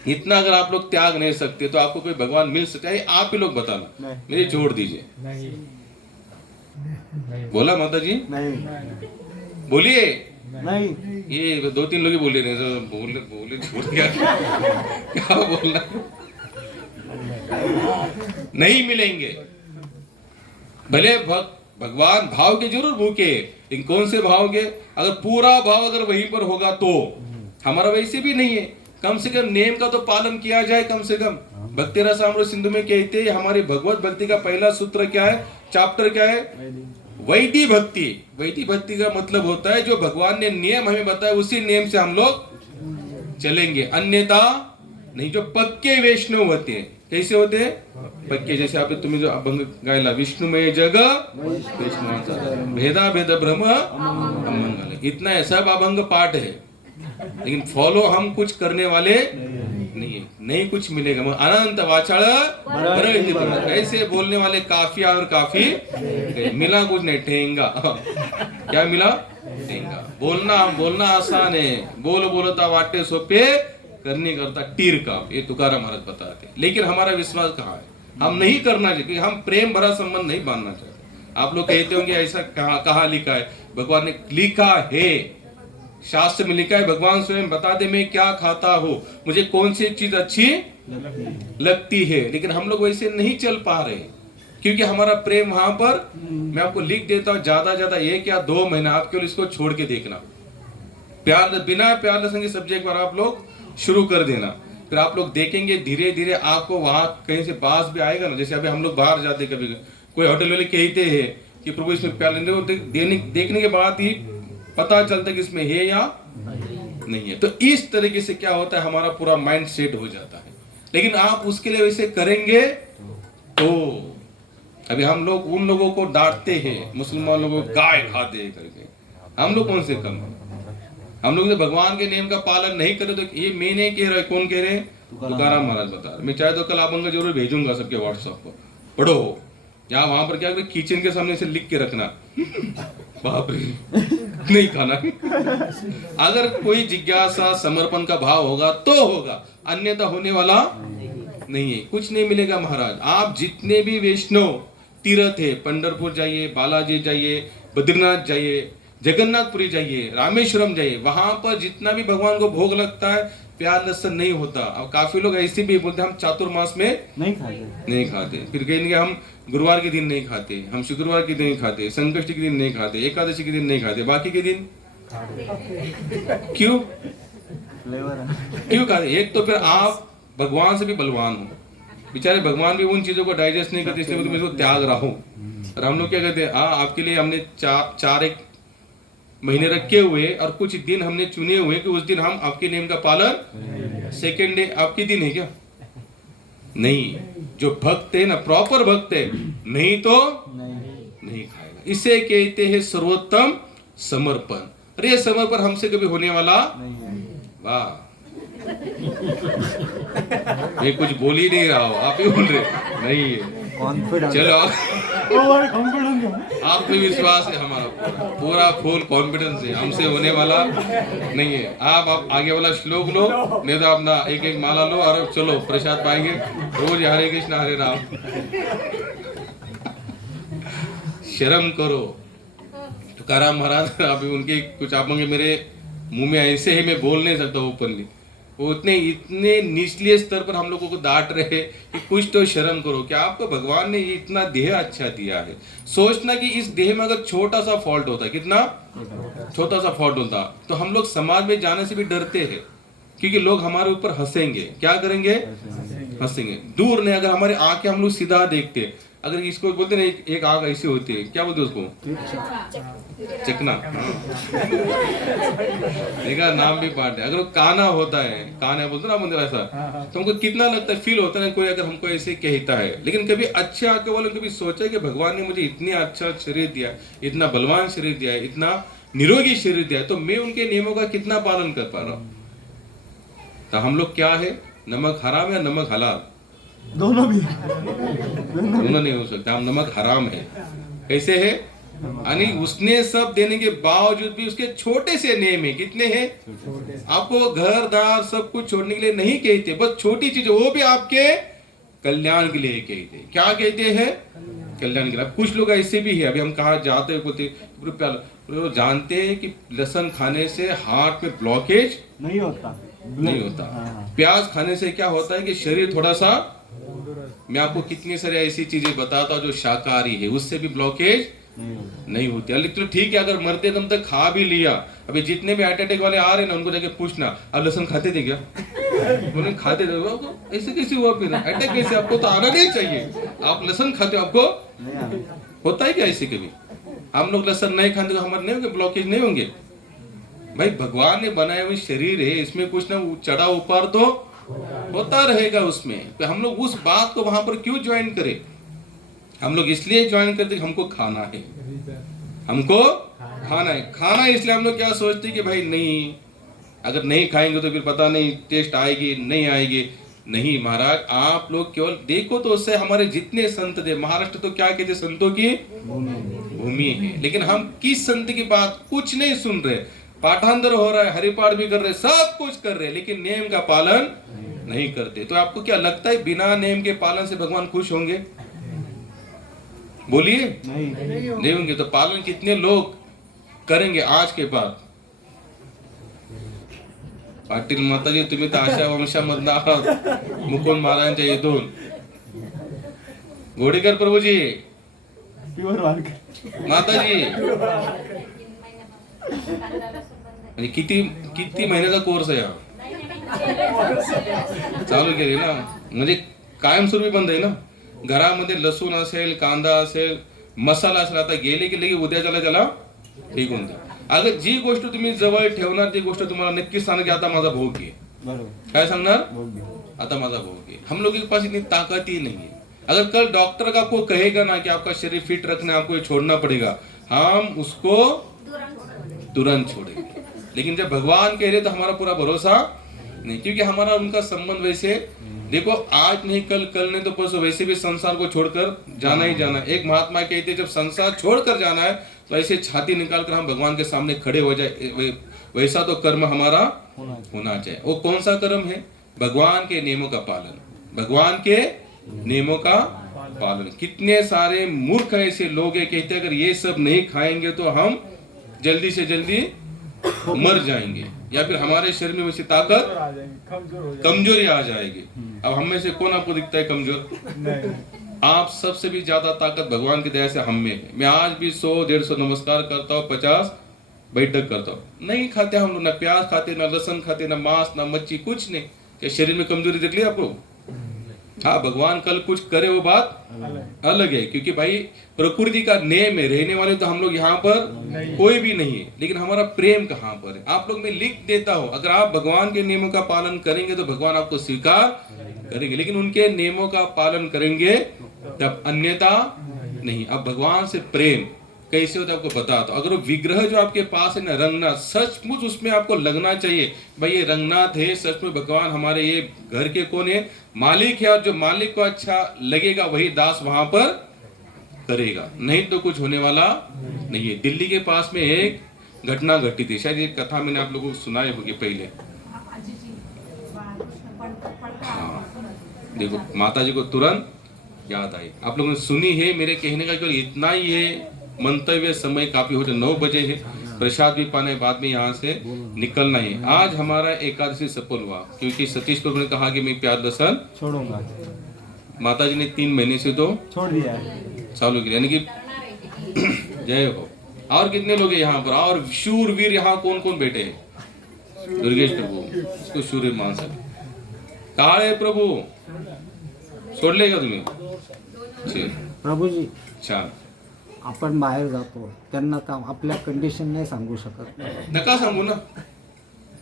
इतना अगर आप लोग त्याग नहीं सकते तो आपको कोई भगवान मिल सकता है? आप ही लोग बताना, मेरे जोड़ दीजिए। बोला माता जी? बोलिए। नहीं, ये 2-3 लोग ही बोले नहीं तो बोले छोड़ दिया। क्या बोलना? नहीं मिलेंगे। भले भगवान भाव के जरूर भूखे, लेकिन कौन से भाव के? अगर पूरा भाव अगर वहीं पर होगा तो हमारा वैसे भी नहीं है। कम से कम नेम का तो पालन किया जाए। कम से कम भक्ति रसामृत सिंधु में कहते हैं हमारी भगवत भक्ति का पहला सूत्र क्या है, चैप्टर क्या है? वैदिक भक्ति। वैदिक भक्ति का मतलब होता है जो भगवान ने नियम हमें बताया उसी नियम से हम लोग चलेंगे, अन्यथा नहीं। जो पक्के वैष्णव होते हैं, कैसे होते हैं? पक्के। जैसे आप तुम्हें जो अभंग गायला, विष्णुमय जग वैष्णव भेदा भेद ब्रह्म अमंगल, इतना है, सब अभंग पाठ है, लेकिन फॉलो हम कुछ करने वाले नहीं है। नहीं कुछ मिलेगा। अनंत वाचाल ऐसे बोलने वाले काफिया और काफी मिला कुछ नहीं, ठेंगा। क्या मिला? ठेंगा। बोलना आसान है, बोलता वाटे सोपे, करने करता टीर का। ये तुकाराम महाराज बताते। लेकिन हमारा विश्वास कहाँ है? हम नहीं करना चाहिए, क्योंकि हम प्रेम भरा संबंध नहीं बांधना चाहते। आप लोग कहते होंगे ऐसा कहाँ लिखा है? भगवान ने लिखा है, शास्त्र में लिखा है। भगवान स्वयं बता दे मैं क्या खाता हूँ, मुझे कौन सी चीज अच्छी लगती है। लेकिन हम लोग वैसे नहीं चल पा रहे, क्योंकि हमारा प्रेम वहां पर, मैं आपको लिख देता हूँ, ज्यादा 1 या 2 महीना आप केवल इसको छोड़ के देखना। प्यार बिना प्यार लहसुन की सब्जी एक बार आप लोग शुरू कर देना, फिर आप लोग देखेंगे धीरे धीरे आपको वहां कहीं से बास भी आएगा ना। जैसे अभी हम लोग बाहर जाते, कभी कोई होटल वाले कहते हैं कि प्रभु इसमें प्यार देखने के बाद ही पता चलता है कि इसमें है या नहीं है। तो इस तरीके से क्या होता है, हमारा पूरा माइंड सेट हो जाता है। लेकिन आप उसके लिए वैसे करेंगे तो अभी हम लोग उन लोगों को डांटते हैं, मुसलमान लोगों को गाय खाते हैं करके, हम लोग कौन से कम है? हम लोग भगवान के नियम का पालन नहीं करे तो ये मैं नहीं कह रहा, कौन कह रहे? तुकाराम महाराज बता रहे। मैं चाहे तो कल अभंग जरूर भेजूंगा सबके व्हाट्सएप पर, पढ़ो। यहाँ वहां पर क्या किचन के सामने से लिख के रखना बाप रे, नहीं खाना। अगर कोई जिज्ञासा समर्पण का भाव होगा तो होगा, अन्यथा होने वाला नहीं है, कुछ नहीं मिलेगा महाराज। आप जितने भी वैष्णव तीर्थ है, पंढरपुर जाइए, बालाजी जाइए, बद्रीनाथ जाइए, जगन्नाथपुरी जाइए, रामेश्वरम जाइए, वहां पर जितना भी भगवान को भोग लगता है प्याज लहसुन नहीं होता। अब काफी लोग ऐसे भी बोलते हैं हम चातुर्मास में नहीं खाते, फिर कहेंगे हम गुरुवार के दिन नहीं खाते, हम शुक्रवार के दिन नहीं खाते, संकष्टी के दिन नहीं खाते, एकादशी के दिन नहीं खाते, बाकी के दिन क्यों खाते? एक तो फिर आप भगवान से भी बलवान हो, बेचारे भगवान भी उन चीजों को डाइजेस्ट नहीं करते, इसलिए तुम इसको त्याग रहो। और हम लोग क्या कहते हैं, आपके लिए हमने चार एक महीने रखे हुए और कुछ दिन हमने चुने हुए कि उस दिन हम आपके नियम का पालन, सेकेंड डे आपके दिन है क्या? नहीं, जो भक्त है ना, प्रॉपर भक्त है, नहीं तो नहीं खाएगा। इसे कहते हैं सर्वोत्तम समर्पण। अरे समर्पण हमसे कभी होने वाला वाह, मैं कुछ बोल ही नहीं रहा हूं, आप ही बोल रहे नहीं है। चलो आत्मविश्वास है हमारा, पूरा फुल कॉन्फिडेंस है, हमसे होने वाला नहीं है। आप आगे वाला श्लोक लो, नहीं तो अपना एक एक माला लो और चलो प्रसाद पाएंगे रोज, हरे कृष्ण हरे राम। शर्म करो। तुकाराम महाराज अभी उनके कुछ आप मेरे मुंह में ऐसे ही मैं बोल नहीं सकता ओपनली, वो इतने निचले स्तर पर हम लोगों को डांट रहे कि कुछ तो शर्म करो। क्या आपको भगवान ने इतना देह अच्छा दिया है, सोचना कि इस देह में अगर छोटा सा फॉल्ट होता, कितना छोटा सा फॉल्ट होता, तो हम लोग समाज में जाने से भी डरते हैं, क्योंकि लोग हमारे ऊपर हंसेंगे। क्या करेंगे? हंसेंगे। दूर नहीं, अगर हमारी आंखें हम लोग सीधा देखते, अगर इसको बोलते ना एक आंख ऐसी होती है, क्या बोलते उसको? चकना। देखा, नाम भी पाठ है। अगर वो काना होता है, काना बोलते ना मंदिर, ऐसा तो हमको कितना लगता है, फील होता है कोई अगर हमको ऐसे कहता है। लेकिन कभी अच्छे आंखें वाले कभी सोचा कि भगवान ने मुझे इतनी अच्छा शरीर दिया, इतना बलवान शरीर दिया, इतना निरोगी शरीर दिया, तो मैं उनके नियमों का कितना पालन कर पा रहा हूँ? तो हम लोग क्या है, नमक हराम या नमक हलाल? दोनों नहीं हो सकता, हम नमक हराम है। कैसे है? यानी उसने सब देने के बावजूद भी उसके छोटे से नियम है। कितने हैं? आपको घर दार सब कुछ छोड़ने के लिए नहीं कहते, बस छोटी चीज, वो भी आपके कल्याण के लिए कहते। क्या कहते हैं? कल्याण के लिए। कुछ लोग ऐसे भी है, अभी हम कहा जाते हैं, बोलते जानते हैं कि लहसुन खाने से हार्ट में ब्लॉकेज नहीं होता। प्याज खाने से क्या होता है कि शरीर थोड़ा सा, मैं आपको कितनी सारी ऐसी चीजें बताता हूँ जो शाकाहारी है, उससे भी ब्लॉकेज नहीं होती। लेकिन ठीक है, अगर मरते दम तक खा भी लिया, अभी जितने भी हार्ट अटैक वाले आ रहे हैं ना, उनको जाके पूछना आप लहसुन खाते थे क्या? उन्होंने खाते थे। ऐसे कैसे हुआ? फिर अटैक कैसे? आपको तो आना नहीं चाहिए, आप लहसुन खाते हो, आपको होता है क्या ऐसे? कभी हम लोग लहसुन नहीं खाते तो हमारे नहीं होंगे, ब्लॉकेज नहीं होंगे? भाई भगवान ने बनाए हुए शरीर है, इसमें कुछ ना चढ़ा ऊपर तो होता रहेगा उसमें। तो हम लोग उस बात को वहां पर क्यों ज्वाइन करें? हम लोग इसलिए ज्वाइन करते कि हमको खाना है, हमको खाना है। खाना इसलिए हम लोग क्या सोचते कि भाई नहीं, अगर नहीं खाएंगे तो फिर पता नहीं टेस्ट आएगी नहीं आएगी। नहीं महाराज, आप लोग केवल देखो तो उससे हमारे जितने संत थे, महाराष्ट्र तो क्या कहते, संतों की भूमि है, लेकिन हम किस संत की बात कुछ नहीं सुन रहे। पाठांतर हो रहा है, हरिपाठ भी कर रहे, सब कुछ कर रहे, लेकिन नियम का पालन नहीं करते। तो आपको क्या लगता है बिना नियम के पालन से भगवान खुश होंगे? बोलिए नहीं होंगे। तो पालन कितने लोग करेंगे आज के बाद? पाटील माताजी, तुम्ही तर अशा वंशामधनं आहात, मुकुंद महाराजांच्या इथून। घोडेकर प्रभूजी, माताजी, म्हणजे किती महिन्याचा कोर्स आहे हा? चालू केले ना, म्हणजे कायमस्वरूपी बंद आहे ना। घरामध्ये लसूण असेल, कांदा असेल, मसाला असेल, आता गेले की लगे उद्या त्याला ठीक होऊन जाईल। अगर जी गोष्ट तुम्ही जवळ ठेवणार ती गोष्ट तुम्हाला नक्की सांगणार की आता माझा भोग घे। काय सांगणार? आता माझा भोग घे। हम लोग के पास इतनी ताकत ही नहीं है। अगर कल डॉक्टर का आपको कहेगा ना कि आपका शरीर फिट रखना है, आपको ये छोड़ना पड़ेगा, हम उसको तुरंत छोड़ेंगे। लेकिन जब भगवान कह रहे तो हमारा पूरा भरोसा नहीं, क्योंकि हमारा उनका संबंध वैसे, देखो आज नहीं कल, कल नहीं तो परसों, वैसे भी संसार को छोड़कर जाना ही जाना। एक महात्मा कहते जब संसार छोड़कर जाना है तो ऐसे छाती निकाल कर हम भगवान के सामने खड़े हो जाए, वैसा तो कर्म हमारा होना चाहिए। वो कौन सा कर्म है? भगवान के नियमों का पालन, भगवान के नियमों का पालन। कितने सारे मूर्ख ऐसे लोग हैं, कहते हैं अगर ये सब नहीं खाएंगे तो हम जल्दी से जल्दी मर जाएंगे, या फिर हमारे शरीर में वैसी ताकत कमजोरी आ जाएगी। अब हम में से कौन आपको दिखता है कमजोर? आप सबसे भी ज्यादा ताकत भगवान की दया से हम में है। मैं आज भी 100-150 नमस्कार करता हूँ, 50 बैठक करता हूँ। नहीं खाते हम लोग, ना प्याज खाते, ना लहसुन खाते, ना मांस, ना मच्छी, कुछ नहीं। क्या शरीर में कमजोरी दिख रही है आपको? हाँ, भगवान कल कुछ करे वो बात अलग है, क्योंकि भाई प्रकृति का नियम है, रहने वाले तो हम लोग यहाँ पर कोई भी नहीं है, लेकिन हमारा प्रेम कहाँ पर है? आप लोग मैं लिख देता हूँ, अगर आप भगवान के नियमों का पालन करेंगे तो भगवान आपको स्वीकार करेंगे, लेकिन उनके नियमों का पालन करेंगे तब, अन्यथा नहीं। अब भगवान से प्रेम कैसे होता है आपको बताता हूं। अगर वो विग्रह जो आपके पास है ना, रंगनाथ, सचमुच उसमें आपको लगना चाहिए भाई ये रंगनाथ है, सचमुच भगवान हमारे ये घर के कौन है? मालिक है, और जो मालिक को अच्छा लगेगा वही दास वहां पर करेगा, नहीं तो कुछ होने वाला नहीं है। दिल्ली के पास में एक घटना घटी थी, शायद ये कथा मैंने आप लोगों को सुनाई होगी पहले। हाँ, देखो माता जी को तुरंत याद आई, आप लोगों ने सुनी है। मेरे कहने का केवल इतना ही है, मंतव्य समय काफी हो जाए, 9 बजे है, प्रसाद भी पाने बाद में यहाँ से निकलना है। आज हमारा एकादशी सफल हुआ, क्योंकि सतीश प्रभु ने कहा कि मैं प्याज लहसुन छोड़ूंगा। माता जी ने 3 महीने से तो छोड़ दिया चालू किया, यानी कि जय हो। और कितने लोग हैं यहाँ पर? और शूरवीर यहाँ कौन कौन बैठे हैं? दुर्गेश प्रभु, इसको शूर मान सकते। कहा है प्रभु, सोड लेगा तुम्हें? प्रभूजी, छान, आपण बाहेर जातो, त्यांना तर आपल्या कंडिशन नाही सांगू शकत. नका सांगू ना,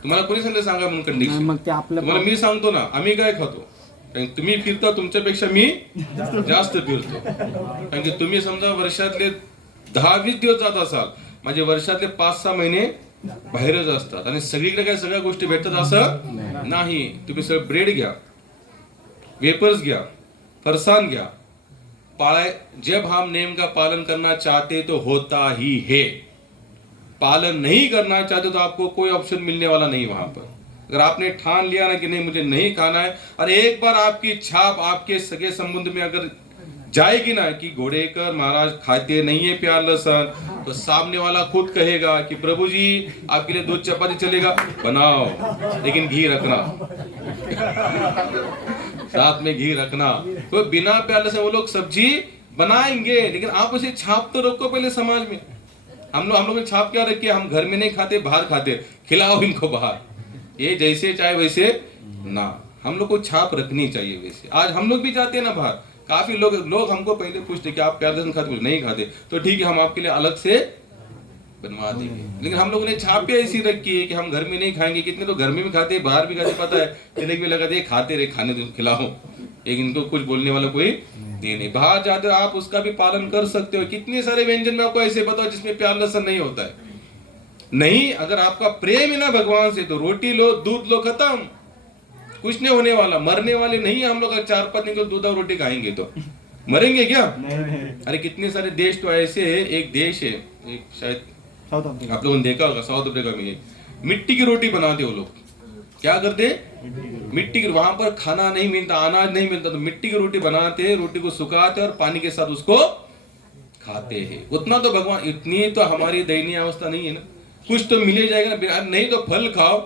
तुम्हाला कोणी सांगितलं सांगा म्हणून नाही, कंडिशन? मग ते आपल्या तुम्हाला मी सांगतो ना, आम्ही काय खातो, कारण तुम्ही फिरता, तुमच्यापेक्षा मी जास्त फिरतो, कारण की तुम्ही समजा वर्षातले 10-20 दिवस जात असाल, माझे वर्षातले 5-6 महिने बाहेरच असतात, आणि सगळीकडे काय सगळ्या गोष्टी भेटतात असं नाही। तुम्ही सगळं ब्रेड घ्या, वेपर्स घ्या, फरसान घ्या, पाए। जब हम नियम का पालन करना चाहते तो होता ही है, पालन नहीं करना चाहते तो आपको कोई ऑप्शन मिलने वाला नहीं वहां पर। अगर आपने ठान लिया ना कि नहीं मुझे नहीं खाना है, और एक बार आपकी छाप आपके सगे संबंध में अगर जाएगी ना कि घोड़ेकर महाराज खाते नहीं है प्याज लहसुन, तो सामने वाला खुद कहेगा कि प्रभु जी आपके लिए 2 चपाती चलेगा, बनाओ, लेकिन घी रखना, साथ में घी रखना। तो बिना प्याज लहसुन वो लोग सब्जी बनाएंगे, लेकिन आप उसे छाप तो रखो पहले समाज में। हम लोग ने छाप क्या रखी है? हम घर में नहीं खाते, बाहर खाते, खिलाओ इनको बाहर, ये जैसे चाहे वैसे ना। हम लोग को छाप रखनी चाहिए वैसे। आज हम लोग भी जाते हैं ना बाहर, काफी लोग हमको पहले पूछते कि आप प्याज लहसुन खाते? नहीं खाते, तो ठीक है हम आपके लिए अलग से बनवा देंगे, लेकिन हम लोगों ने छाप ऐसी रखी है कि हम घर में नहीं खाएंगे। कितने लोग घर में भी खाते हैं, बाहर भी खाते, पता है, तिलक भी लगाते, खाते रहे, खाने दो, खिलाओ, लेकिन इनको कुछ बोलने वाला कोई नहीं। बाहर जाते हो आप उसका भी पालन कर सकते हो। कितने सारे व्यंजन में आपको ऐसे बताओ जिसमें प्याज लहसुन नहीं होता है। नहीं, अगर आपका प्रेम है ना भगवान से, तो रोटी लो, दूध लो, खत्म, कुछ नहीं होने वाला। मरने वाले नहीं है हम लोग। अगर 4-5 दिन दूध और रोटी खाएंगे तो मरेंगे क्या? अरे कितने सारे देश तो ऐसे है। एक देश है, एक शायद साउथ अफ्रीका, आप लोगों ने देखा होगा, साउथ अफ्रीका में मिट्टी की रोटी बनाते वो लोग। क्या करते? मिट्टी की, वहां पर खाना नहीं मिलता, अनाज नहीं मिलता, तो मिट्टी की रोटी बनाते, रोटी को सुखाते और पानी के साथ उसको खाते हैं। उतना तो भगवान, इतनी तो हमारी दयनीय अवस्था नहीं है ना। कुछ तो मिल जाएगा ना, नहीं तो फल खाओ,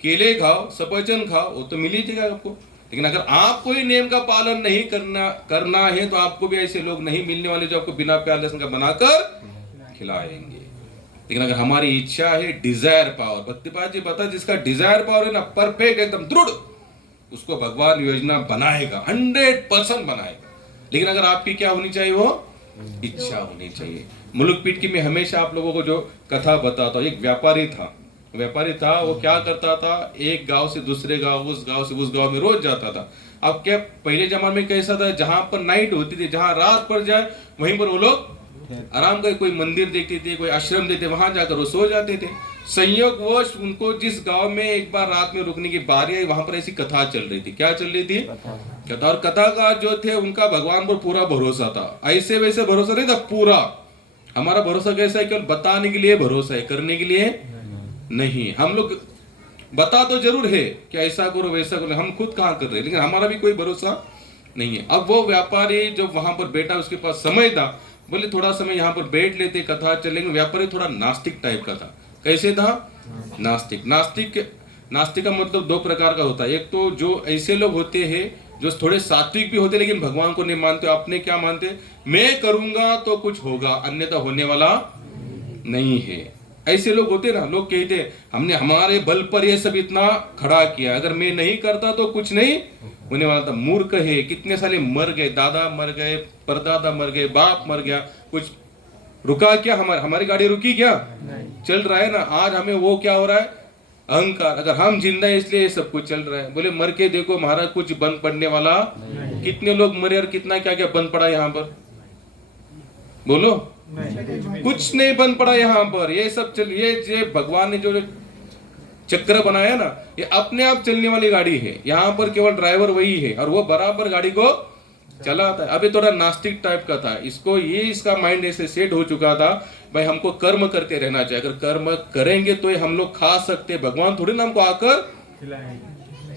केले खाओ, सफरचंद खाओ, वो तो मिल ही जाएगा आपको। लेकिन अगर आपको ही नियम का पालन नहीं करना है तो आपको भी ऐसे लोग नहीं मिलने वाले जो आपको बिना प्याज लहसुन का बनाकर खिलाएंगे। लेकिन अगर हमारी इच्छा है, डिजायर पावर, भक्तिपाद जी बता, जिसका डिजायर पावर है ना परफेक्ट, एकदम दृढ़, उसको भगवान योजना बनाएगा, 100% बनाएगा। लेकिन अगर आपकी क्या होनी चाहिए? वो इच्छा होनी चाहिए। मुल्क पीठ की मैं हमेशा आप लोगों को जो कथा बताता हूँ, एक व्यापारी था, वो क्या करता था, एक गांव से दूसरे गांव, उस गांव से उस गांव में रोज जाता था। अब क्या पहले जमाने में कैसा था, जहां पर नाइट होती थी, जहां रात पड़ जाए वहीं पर वो लोग आराम कर, कोई मंदिर देखते थे, कोई आश्रम देखते, वहां जाकर वो सो जाते थे। संयोगवश उनको जिस गांव में एक बार रात में रुकने की बारी आई, वहां पर ऐसी कथा चल रही थी। क्या चल रही थी? कथा। और कथा का जो थे उनका भगवान पर पूरा भरोसा था, ऐसे वैसे भरोसा नहीं था, पूरा। हमारा भरोसा कैसा है? केवल बताने के लिए भरोसा है, करने के लिए नहीं। हम लोग बता तो जरूर है कि ऐसा करो वैसा करो, हम खुद कहाँ कर रहे हैं, लेकिन हमारा भी कोई भरोसा नहीं है। अब वो व्यापारी जब वहां पर बैठा, उसके पास समय था, बोले थोड़ा समय यहाँ पर बैठ लेते, कथा चलेंगे। व्यापारी थोड़ा नास्तिक टाइप का था। कैसे था? नास्तिक। नास्तिक का मतलब दो प्रकार का होता है। एक तो जो ऐसे लोग होते हैं जो थोड़े सात्विक भी होते लेकिन भगवान को नहीं मानते, अपने क्या मानते, मैं करूंगा तो कुछ होगा, अन्यथा होने वाला नहीं है। ऐसे लोग होते ना, लोग कहते हमने हमारे बल पर ये सब इतना खड़ा किया, अगर मैं नहीं करता तो कुछ नहीं होने वाला था। मूर्ख है, कितने साले मर गए, दादा मर गए, परदादा मर गए, बाप मर गया, कुछ रुका क्या? हमारी गाड़ी रुकी क्या? चल रहा है ना। आज हमें वो क्या हो रहा है? अहंकार। अगर हम जिंदा है इसलिए ये सब कुछ चल रहा है। बोले मर के देखो महाराज, कुछ बंद पड़ने वाला, कितने लोग मरे और कितना क्या क्या बंद पड़ा यहाँ पर, बोलो? कुछ नहीं बंद पड़ा यहाँ पर। ये सब ये भगवान ने जो चक्र बनाया ना, ये अपने आप चलने वाली गाड़ी है। यहाँ पर केवल ड्राइवर वही है और वो बराबर गाड़ी को चलाता है। अभी थोड़ा नास्तिक टाइप का था, इसका माइंड ऐसे सेट हो चुका था, भाई हमको कर्म करते रहना चाहिए, अगर कर्म करेंगे तो हम लोग खा सकते, भगवान थोड़ी ना हमको आकर।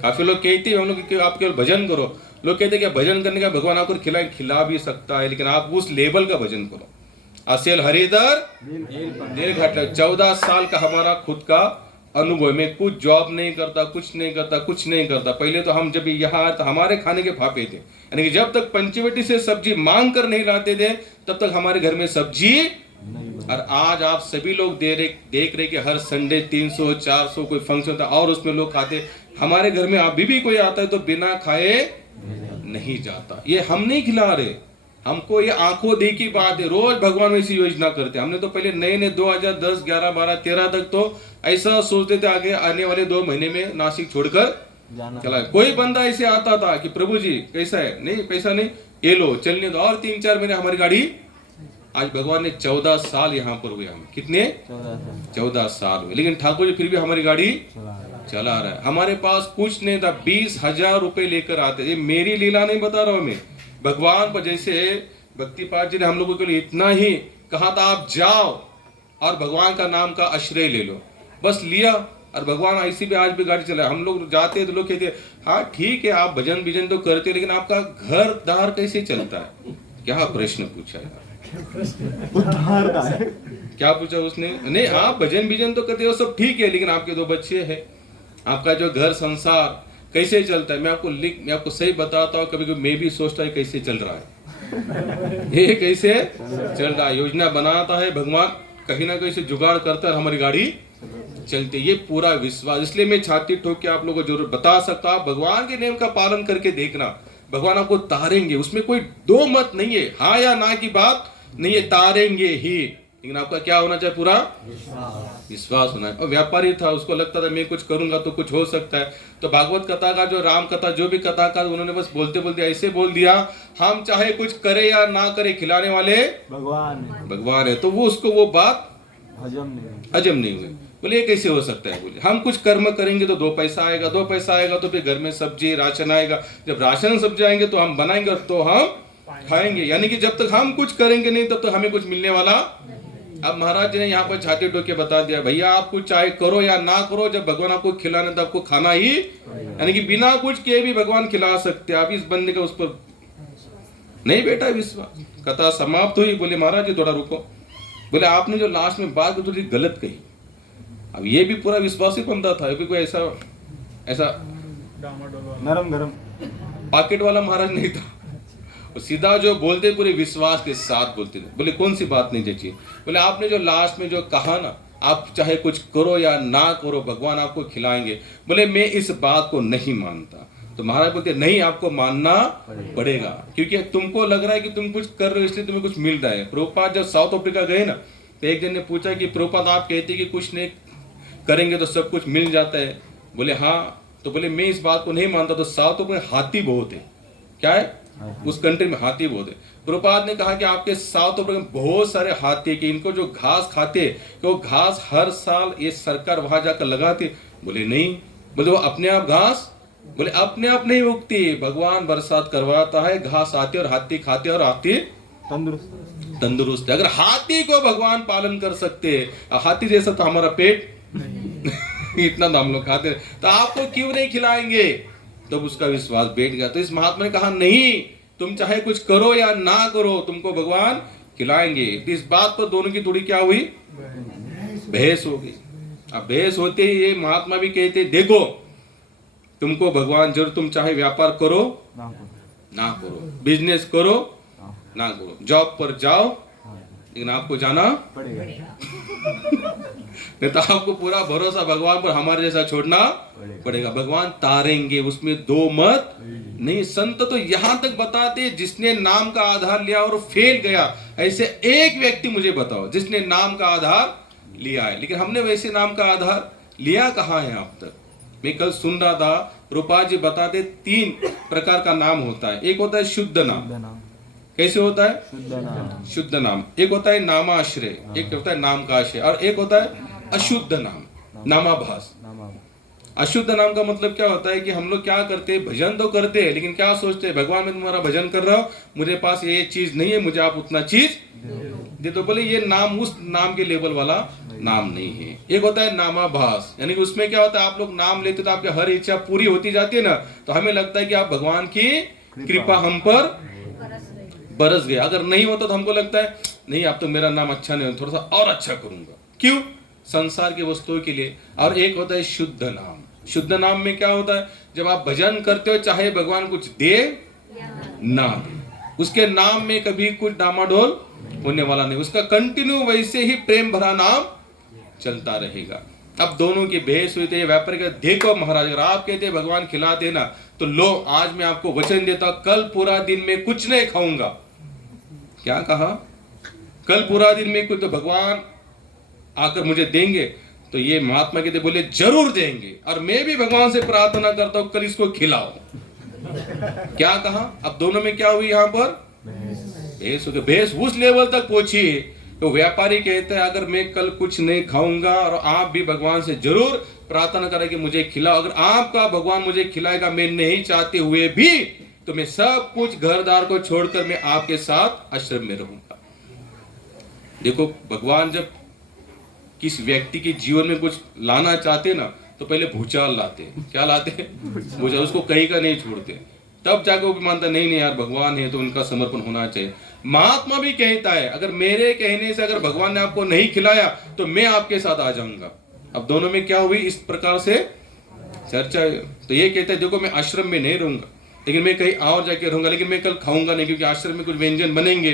काफी लोग कहते हैं हम लोग आप केवल भजन करो, लोग कहते हैं कि भजन करने का भगवान आपको खिला भी सकता है, लेकिन आप उस लेवल का भजन करो। असेल हरिदर दिल घाट। 14 साल का हमारा खुद का अनुभव में, कुछ जॉब नहीं करता, कुछ नहीं करता। पहले तो हम जब यहाँ तो हमारे खाने के फापे थे, यानी कि जब तक पंचवटी से सब्जी मांग कर नहीं लाते थे तब तक हमारे घर में सब्जी। और आज आप सभी लोग देख रहे कि हर संडे 300-400 कोई फंक्शन होता और उसमें लोग खाते। हमारे घर में अभी भी कोई आता है तो बिना खाए नहीं जाता। ये हम नहीं खिला रहे, हमको ये आंखों देखी बात है। रोज भगवान ऐसी योजना करते। हमने तो पहले नए 2010, 11, 12, 13 तक तो ऐसा सोचते थे आगे आने वाले 2 महीने में नासिक छोड़कर चला। कोई बंदा ऐसे आता था कि प्रभु जी कैसा है, नहीं पैसा नहीं, ये लो चलने दो, और 3-4 महीने हमारी गाड़ी। आज भगवान ने 14 साल यहाँ पर हुए, हम कितने 14 साल हुए, लेकिन ठाकुर जी फिर भी हमारी गाड़ी चला रहा है। हमारे पास कुछ नहीं था, 20,000 रुपए लेकर आते। ये मेरी लीला नहीं बता रहा हूं मैं, भगवान पर। जैसे भक्तिपाद जी ने हम लोगों के लिए इतना ही कहा था, आप जाओ और भगवान का नाम का आश्रय ले लो, बस लिया और भगवान ऐसी भी आज भी गाड़ी चलाए। हम लोग जाते तो लोग कहते हाँ ठीक है आप भजन तो करते, लेकिन आपका घर दार कैसे चलता है? क्या प्रश्न पूछा है? क्या पूछा उसने? नहीं आप भजन तो करते हो, सब ठीक है, लेकिन आपके 2 बच्चे हैं, आपका जो घर संसार कैसे चलता है? मैं आपको सही बताता हूँ, कभी कभी मैं भी सोचता है कैसे चल रहा है, ये कैसे चल रहा है। योजना बनाता है भगवान, कहीं ना कहीं से जुगाड़ करता है, हमारी गाड़ी चलती है। ये पूरा विश्वास, इसलिए मैं छाती ठोक के आप लोगों को जरूर बता सकता हूँ, भगवान के नियम का पालन करके देखना, भगवान आपको तारेंगे। उसमें कोई 2 मत नहीं है, हाँ या ना की बात नहीं है, तारेंगे ही, लेकिन आपका क्या होना चाहिए? पूरा विश्वास होना है। और व्यापारी था, उसको लगता था मैं कुछ करूंगा तो कुछ हो सकता है। तो भागवत कथा का जो राम कथा जो भी कथा का उन्होंने बस बोलते बोलते ऐसे बोल दिया, हम चाहे कुछ करे या ना करे खिलाने वाले भगवान है। तो वो उसको वो बात हजम नहीं हुई। बोले ये कैसे हो सकता है? बोले हम कुछ कर्म करेंगे तो 2 पैसा आएगा, 2 पैसा आएगा तो फिर घर में सब्जी राशन आएगा, जब राशन सब्जी आएंगे तो हम बनाएंगे तो हम खाएंगे। यानी कि जब तक हम कुछ करेंगे नहीं तब तक हमें कुछ मिलने वाला। अब महाराज जी ने यहाँ पर छाती ठोक के बता दिया, भैया आप कुछ चाहे करो या ना करो, जब भगवान आपको खिलाने तो आपको खाना ही, यानी कि बिना कुछ किए भी भगवान खिला सकते। आप इस बंदे का उस पर नहीं बेटा विश्वास। कथा समाप्त हुई, बोले महाराज जी थोड़ा रुको, बोले आपने जो लास्ट में बात थोड़ी गलत कही। अब ये भी पूरा विश्वासी बंदा था, अभी कोई ऐसा नरम गरम पॉकेट वाला महाराज नहीं था, सीधा जो बोलते पूरे विश्वास के साथ बोलते थे। बोले कौन सी बात नहीं चाहिए? बोले आपने जो लास्ट में जो कहा ना, आप चाहे कुछ करो या ना करो भगवान आपको खिलाएंगे। बोले मैं इस बात को नहीं मानता। तो महाराज बोलते नहीं आपको मानना पड़ेगा, क्योंकि तुमको लग रहा है कि तुम कुछ कर रहे हो इसलिए तुम्हें कुछ मिल रहा है। प्रभुपाद जब साउथ अफ्रीका गए ना, तो एक जन ने पूछा कि प्रभुपाद आप कहते कि कुछ नहीं करेंगे तो सब कुछ मिल जाता है? बोले हाँ। तो बोले मैं इस बात को नहीं मानता। तो साउथ अफ्रीका में हाथी बहुत है, क्या है उस कंट्री में हाथी बहुत है। प्रभुपाद ने कहा कि आपके साउथ अफ्रीका में बहुत सारे हाथी, कि इनको जो घास खाते कि वो घास हर साल ये सरकार वहां जाकर लगाती। बोले नहीं। बोले वो अपने आप घास, बोले अपने आप नहीं उगती, भगवान बरसात करवाता है, घास आती और हाथी खाते और हाथी तंदुरुस्त है। अगर हाथी को भगवान पालन कर सकते हैं, हाथी जैसा तो हमारा पेट इतना तो हम लोग खाते हैं, तो आपको क्यों नहीं खिलाएंगे? तब उसका विश्वास बैठ गया। तो इस महात्मा ने कहा नहीं, तुम चाहे कुछ करो या ना करो, तुमको भगवान खिलाएंगे। तो इस बात पर दोनों की थोड़ी क्या हुई, बहस हो गई। अब बहस होते ही ये महात्मा भी कहते देखो तुमको भगवान जरूर, तुम चाहे व्यापार करो ना करो, बिजनेस करो ना करो, जॉब पर जाओ, लेकिन आपको जाना नहीं तो आपको पूरा भरोसा भगवान पर हमारे जैसा छोड़ना पड़ेगा। भगवान तारेंगे, उसमें दो मत नहीं। संत तो यहां तक बताते जिसने नाम का आधार लिया और फेल गया, ऐसे एक व्यक्ति मुझे बताओ जिसने नाम का आधार लिया है। लेकिन हमने वैसे नाम का आधार लिया कहाँ है अब तक? मैं कल सुन रहा था, रूपा जी बताते 3 प्रकार का नाम होता है। एक होता है शुद्ध नाम। कैसे होता है? शुद्ध नाम। एक होता है नामाश्रय, एक होता है नाम का आश्रय, और एक होता है अशुद्ध नाम, नामाभास। अशुद्ध नाम का मतलब क्या होता है कि हम लोग क्या करते हैं, भजन तो करते हैं, लेकिन क्या सोचते हैं, भगवान मैं तुम्हारा भजन कर रहा हूँ, मुझे पास ये चीज नहीं है, मुझे आप उतना चीज दे दो। बोले ये नाम उस नाम के लेवल वाला नाम नहीं है। एक होता है नामाभास, यानी कि उसमें क्या होता है, आप लोग नाम लेते तो आपकी हर इच्छा पूरी होती जाती है ना, तो हमें लगता है कि आप भगवान की कृपा हम पर बरस गया। अगर नहीं होता तो हमको लगता है नहीं अब तो मेरा नाम अच्छा नहीं, थोड़ा सा और अच्छा करूंगा। क्यों? संसार की वस्तुओं के लिए। और एक होता है शुद्ध नाम। शुद्ध नाम में क्या होता है, जब आप भजन करते हो चाहे भगवान कुछ दे ना दे, उसके नाम में कभी कुछ डामाडोल होने वाला नहीं, उसका कंटिन्यू वैसे ही प्रेम भरा नाम चलता रहेगा। अब दोनों की बहस हुई थी। व्यापारी का देखो महाराज, अगर आप कहते भगवान खिलाते ना तो लो आज मैं आपको वचन देता कल पूरा दिन में कुछ नहीं खाऊंगा। क्या कहा? कल पूरा दिन में कुछ तो भगवान आकर मुझे देंगे। तो ये महात्मा कहते बोले जरूर देंगे, और मैं भी भगवान से प्रार्थना करता हूं कल इसको खिलाओ। क्या कहा? अब दोनों में क्या हुई, यहां पर बहस उस लेवल तक पहुंची। तो व्यापारी कहते हैं अगर मैं कल कुछ नहीं खाऊंगा और आप भी भगवान से जरूर प्रार्थना करें कि मुझे खिलाओ, अगर आपका भगवान मुझे खिलाएगा मैं नहीं चाहते हुए भी, तो मैं सब कुछ घरदार को छोड़कर मैं आपके साथ आश्रम में रहूंगा। देखो भगवान जब किस व्यक्ति के जीवन में कुछ लाना चाहते ना तो पहले भूचाल लाते हैं। क्या लाते हैं? भूचाल। उसको कहीं का नहीं छोड़ते, तब जाकर वो भी मानता नहीं यार भगवान है तो उनका समर्पण होना चाहिए। महात्मा भी कहता है अगर मेरे कहने से अगर भगवान ने आपको नहीं खिलाया तो मैं आपके साथ आ जाऊंगा। अब दोनों में क्या हुई, इस प्रकार से चर्चा। तो ये कहता है देखो मैं आश्रम में नहीं रहूंगा, लेकिन मैं कहीं और जाके रहूंगा, लेकिन मैं कल खाऊंगा नहीं, क्योंकि आश्रम में कुछ व्यंजन बनेंगे,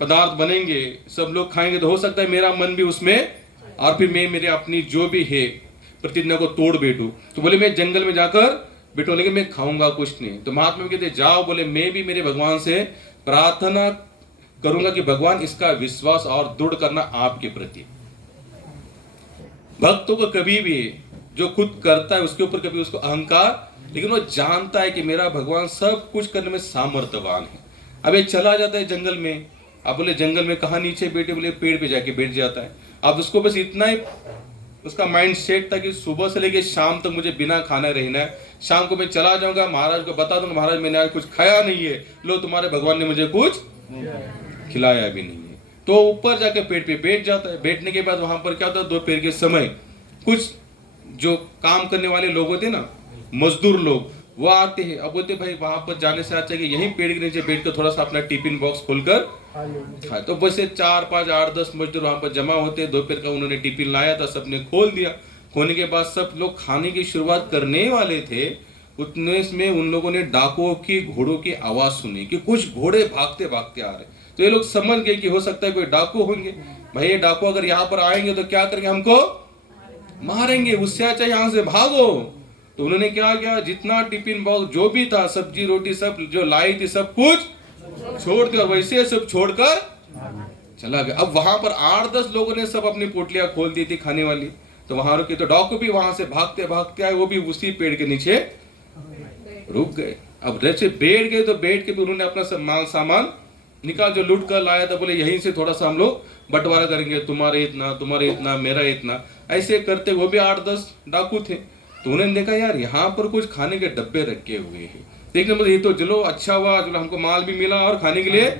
पदार्थ बनेंगे, सब लोग खाएंगे, तो हो सकता है मेरा मन भी उसमें, और फिर मैं मेरे अपनी जो भी है प्रतिज्ञा को तोड़ बैठूं। तो बोले मैं जंगल में जाकर बैठो, लेकिन मैं खाऊंगा कुछ नहीं। तो महात्मा कहते जाओ, बोले मैं भी मेरे भगवान से प्रार्थना करूंगा कि भगवान इसका विश्वास और दृढ़ करना आपके प्रति। भक्तों को कभी भी जो खुद करता है उसके ऊपर कभी उसको अहंकार, लेकिन वो जानता है कि मेरा भगवान सब कुछ करने में सामर्थ्यवान है। अब ये चला जाता है जंगल में, अब बोले जंगल में कहाँ नीचे बैठे, बोले पेड़ पे जाके बैठ जाता है। अब उसको बस इतना ही उसका माइंड सेट था कि सुबह से लेके शाम तक मुझे बिना खाना रहना है, शाम को मैं चला जाऊंगा, महाराज को बता दूंगा महाराज मैंने आज कुछ खाया नहीं है, लो तुम्हारे भगवान ने मुझे कुछ खिलाया भी नहीं है। तो ऊपर जाके पेड़ पे बैठ जाता है। बैठने के बाद वहां पर क्या होता है, दोपहर के समय कुछ जो काम करने वाले लोग होते हैं ना, मजदूर लोग, वो आते हैं। अब बोलते भाई वहां पर जाने से अच्छा है कि यहीं पेड़ के नीचे बैठ कर थोड़ा सा अपना टिफिन बॉक्स खोलकर खाए। तो वैसे 4, 5, 8, 10 मजदूर वहां पर जमा होते हैं। दोपहर का उन्होंने टिफिन लाया था, सबने खोल दिया। खोलने के बाद सब लोग खाने की शुरुआत करने वाले थे, उतने में उन लोगों ने डाकुओं की घोड़ों की आवाज सुनी कि कुछ घोड़े भागते भागते आ रहे। तो ये लोग समझ गए कि हो सकता है कोई डाकू होंगे। भाई ये डाकू अगर यहाँ पर आएंगे तो क्या करेंगे, हमको मारेंगे, उससे अच्छा यहाँ से भागो। तो उन्होंने क्या किया, जितना टिफिन बॉक्स जो भी था, सब्जी रोटी सब जो लाई थी सब कुछ छोड़ दिया, वैसे सब छोड़कर चला गया। अब वहां पर 8-10 लोगों ने सब अपनी पोटलियां खोल दी थी खाने वाली। तो वहां रुके, तो डाकू भी वहां से भागते भागते आए, वो भी उसी पेड़ के नीचे रुक गए। अब जैसे बैठ गए तो बैठ के भी उन्होंने अपना सब माल सामान निकाल जो लूट कर लाया था, बोले यहीं से थोड़ा सा हम लोग बंटवारा करेंगे, तुम्हारे इतना मेरा इतना, ऐसे करते। वो भी 8-10 डाकू थे। तो उन्होंने देखा यार यहाँ पर कुछ खाने के डब्बे रखे हुए हैं, देखने मतलब ये तो चलो अच्छा हुआ, चलो हमको माल भी मिला और खाने के लिए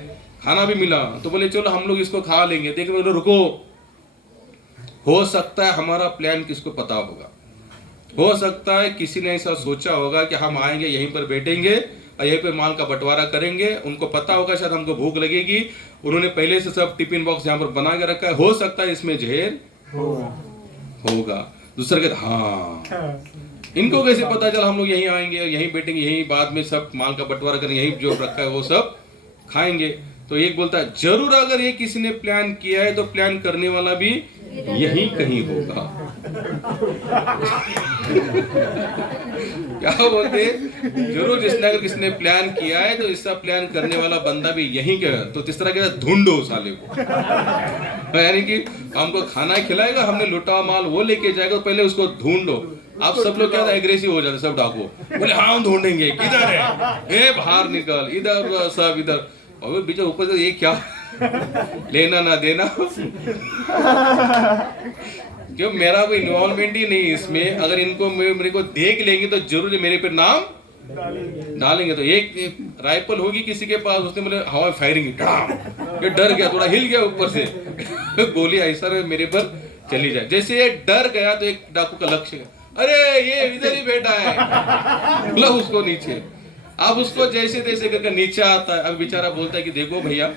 खाना भी मिला तो बोले चलो हम लोग इसको खा लेंगे। देखिए बोले रुको, हो सकता है हमारा प्लान किसको पता होगा, हो सकता है किसी ने ऐसा सोचा होगा कि हम आएंगे यहीं पर बैठेंगे और यहीं पर माल का बंटवारा करेंगे। उनको पता होगा शायद हमको भूख लगेगी, उन्होंने पहले से सब टिफिन बॉक्स यहाँ पर बना के रखा है, हो सकता है इसमें जहर होगा। दूसरा कहते हाँ, इनको कैसे पता चला हम लोग यहीं आएंगे, यहीं बैठेंगे, यहीं बाद में सब माल का बंटवारा करेंगे, यहीं जो रखा है वो सब खाएंगे। तो एक बोलता है जरूर अगर ये किसी ने प्लान किया है तो प्लान करने वाला भी यही कहीं होगा। क्या बोलते, जरूर जिसने अगर किसने प्लान किया है तो इसका प्लान करने वाला बंदा भी यही का। तो तीसरा कहता ढूंढो साले को, यानी कि हमको खाना खिलाएगा, हमने लुटा हुआ माल वो लेके जाएगा, तो पहले उसको ढूंढो। आप सब लोग क्या एग्रेसिव हो जाते सब डाकू, बोले हाँ हम ढूंढेंगे, किधर है, ए बाहर निकल, इधर सब इधर, और बीच ऊपर से ये क्या लेना ना देना क्यों, मेरा कोई इन्वॉल्वमेंट ही नहीं इसमें। अगर इनको मेरे को देख लेंगे तो जरूर मेरे पे नाम डालेंगे। तो एक राइफल होगी किसी के पास, उसने बोले हवा फायरिंग, ये डर गया, थोड़ा हिल गया ऊपर से गोली ऐसा मेरे पर चली जाए। जैसे ये डर गया तो एक डाकू का लक्ष्य, अरे ये इधर ही बैठा है, बोला उसको नीचे। अब उसको जैसे तैसे करके नीचे आता है। अब बेचारा बोलता है कि देखो भैया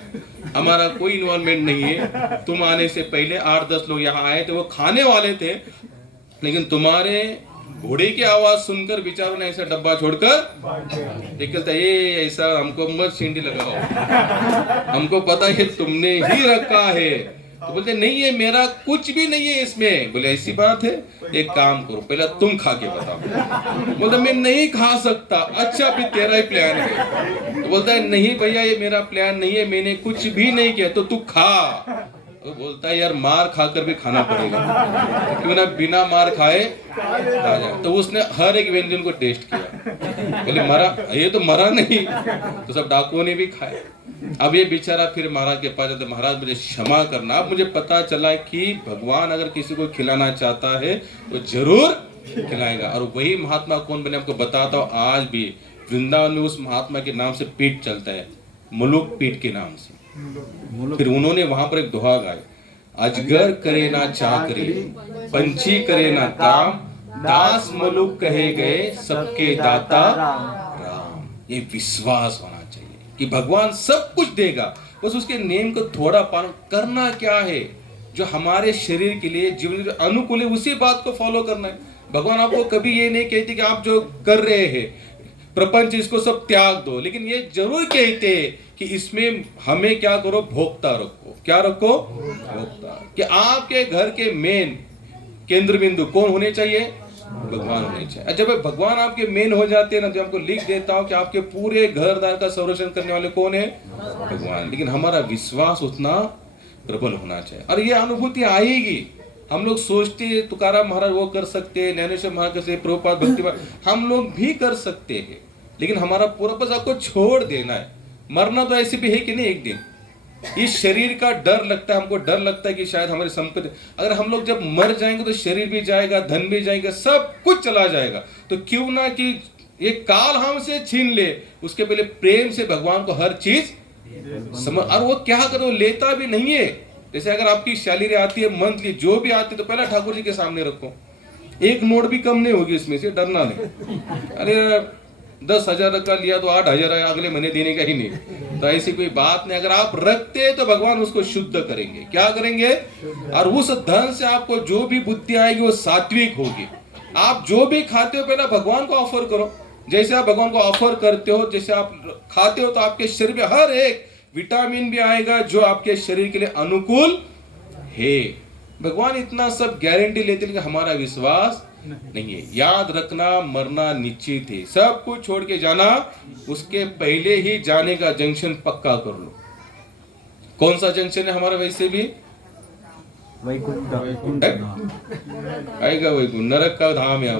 हमारा कोई इन्वॉल्वमेंट नहीं है, तुम आने से पहले 8-10 लोग यहाँ आए थे, वो खाने वाले थे, लेकिन तुम्हारे घोड़े की आवाज सुनकर बेचारों ने ऐसा डब्बा छोड़कर निकलता है, ये ऐसा हमको मत सींडी लगाओ, हमको पता है तुमने ही रखा है। तो बोलते नहीं है, मेरा कुछ भी नहीं है इसमें। बोले ऐसी बात है, एक काम करो पहले तुम खा के बताओ। बोलता मैं नहीं खा सकता। अच्छा फिर तेरा ही प्लान है। तो बोलता है नहीं भैया ये मेरा प्लान नहीं है, मैंने कुछ भी नहीं किया, तो तू खा। तो बोलता है यार मार खाकर भी खाना पड़ेगा, क्यों ना बिना मार खाए खा जाए। तो उसने हर एक व्यंजन को टेस्ट किया, बोले मरा, ये तो मरा नहीं। तो सब डाकुओं ने भी खाए। अब ये बेचारा फिर महाराज के पास जाता, महाराज मुझे क्षमा करना, अब मुझे पता चला कि भगवान अगर किसी को खिलाना चाहता है तो जरूर खिलाएगा। और वही महात्मा कौन बने आपको बताता हूँ। आज भी वृंदावन में उस महात्मा के नाम से पीठ चलता है, मुलुक पीठ के नाम से। फिर उन्होंने वहां पर एक दोहा गाया, अजगर करे ना चाकरी, पंछी करे ना काम, दास मुलुक कहे गए सबके दाता राम। ये विश्वास होना चाहिए कि भगवान सब कुछ देगा, बस उसके नियम को थोड़ा पालन करना। क्या है जो हमारे शरीर के लिए जीवन के अनुकूल है उसी बात को फॉलो करना है। भगवान आपको कभी ये नहीं कहते कि आप जो कर रहे हैं प्रपंच इसको सब त्याग दो, लेकिन ये जरूर कहते हैं कि इसमें हमें क्या करो, भोक्ता रखो। क्या रखो, भोक्ता। कि आपके घर के मेन केंद्र बिंदु कौन होने चाहिए, भगवान होने चाहिए। जब भगवान आपके मेन हो जाते हैं ना, तो आपको लिख देता हूं कि आपके पूरे घर द्वार का संरक्षण करने वाले कौन है, भगवान। लेकिन हमारा विश्वास उतना प्रबल होना चाहिए और ये अनुभूति आएगी। हम लोग सोचते हैं तुकाराम महाराज वो कर सकते हैं, ज्ञानेश्वर महाराज कर सकते, प्रभुपाद भक्तिपाद हम लोग भी कर सकते हैं, लेकिन हमारा पूरा बस आपको छोड़ देना है। मरना तो ऐसे भी है कि नहीं, एक दिन इस शरीर का डर लगता है, हमको डर लगता है कि शायद हमारी संपत्ति, अगर हम लोग जब मर जाएंगे तो शरीर भी जाएगा, धन भी जाएगा, सब कुछ चला जाएगा। तो क्यों ना कि ये काल हमसे छीन ले, उसके पहले प्रेम से भगवान को हर चीज समझ। और वो क्या करे, वो लेता भी नहीं है। जैसे अगर आपकी सैलरी आती है मंथली, जो भी आती है, तो पहले ठाकुर जी के सामने रखो, एक नोट भी कम नहीं होगी इसमें से, डरना नहीं। अरे 10,000 का लिया तो 8,000 अगले महीने देने का ही नहीं, तो ऐसी कोई बात नहीं। अगर आप रखते हैं तो भगवान उसको शुद्ध करेंगे। क्या करेंगे, और उस धन से आपको जो भी बुद्धि आएगी वो सात्विक होगी। आप जो भी खाते हो पहले भगवान को ऑफर करो। जैसे आप भगवान को ऑफर करते हो, जैसे आप खाते हो, तो आपके शरीर में हर एक विटामिन भी आएगा जो आपके शरीर के लिए अनुकूल है। भगवान इतना सब गारंटी लेते हैं, हमारा विश्वास नहीं है। याद रखना, मरना निश्चित है, सब कुछ छोड़ के जाना, उसके पहले ही जाने का जंक्शन पक्का कर लो। कौन सा जंक्शन है हमारा, वैसे भी आएगा वैकुंठ, नरक का धाम है।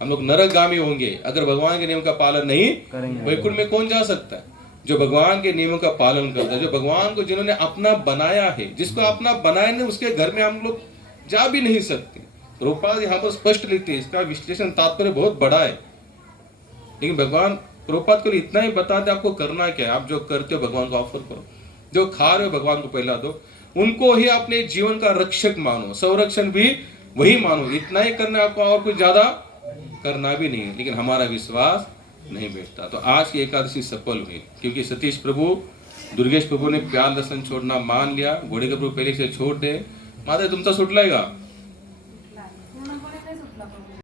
हम लोग नरकगामी होंगे अगर भगवान के नियम का पालन नहीं करेंगे। वैकुंठ में कौन जा सकता है, जो भगवान के नियमों का पालन करता है, जो भगवान को जिन्होंने अपना बनाया है। जिसको अपना बनाया नहीं उसके घर में हम लोग जा भी नहीं सकते। प्रभुपाद यहाँ पर स्पष्ट लिखते हैं, इसका विश्लेषण तात्पर्य बहुत बड़ा है, लेकिन भगवान प्रभुपाद को इतना ही बताते आपको करना क्या है। आप जो करते हो भगवान को ऑफर करो। जो खा रहे हो भगवान को पहला दो, उनको ही अपने जीवन का रक्षक मानो, संरक्षण भी वही मानो। इतना ही करना आपको, और कुछ ज्यादा करना भी नहीं है। लेकिन हमारा विश्वास नहीं बैठता। तो आज की एकादशी सफल हुई, क्योंकि सतीश प्रभु, दुर्गेश प्रभु ने प्यार दर्शन छोड़ना मान लिया। घोड़े के प्रभु पहले से छोड़ दे, माता तुमचा सुटलाय का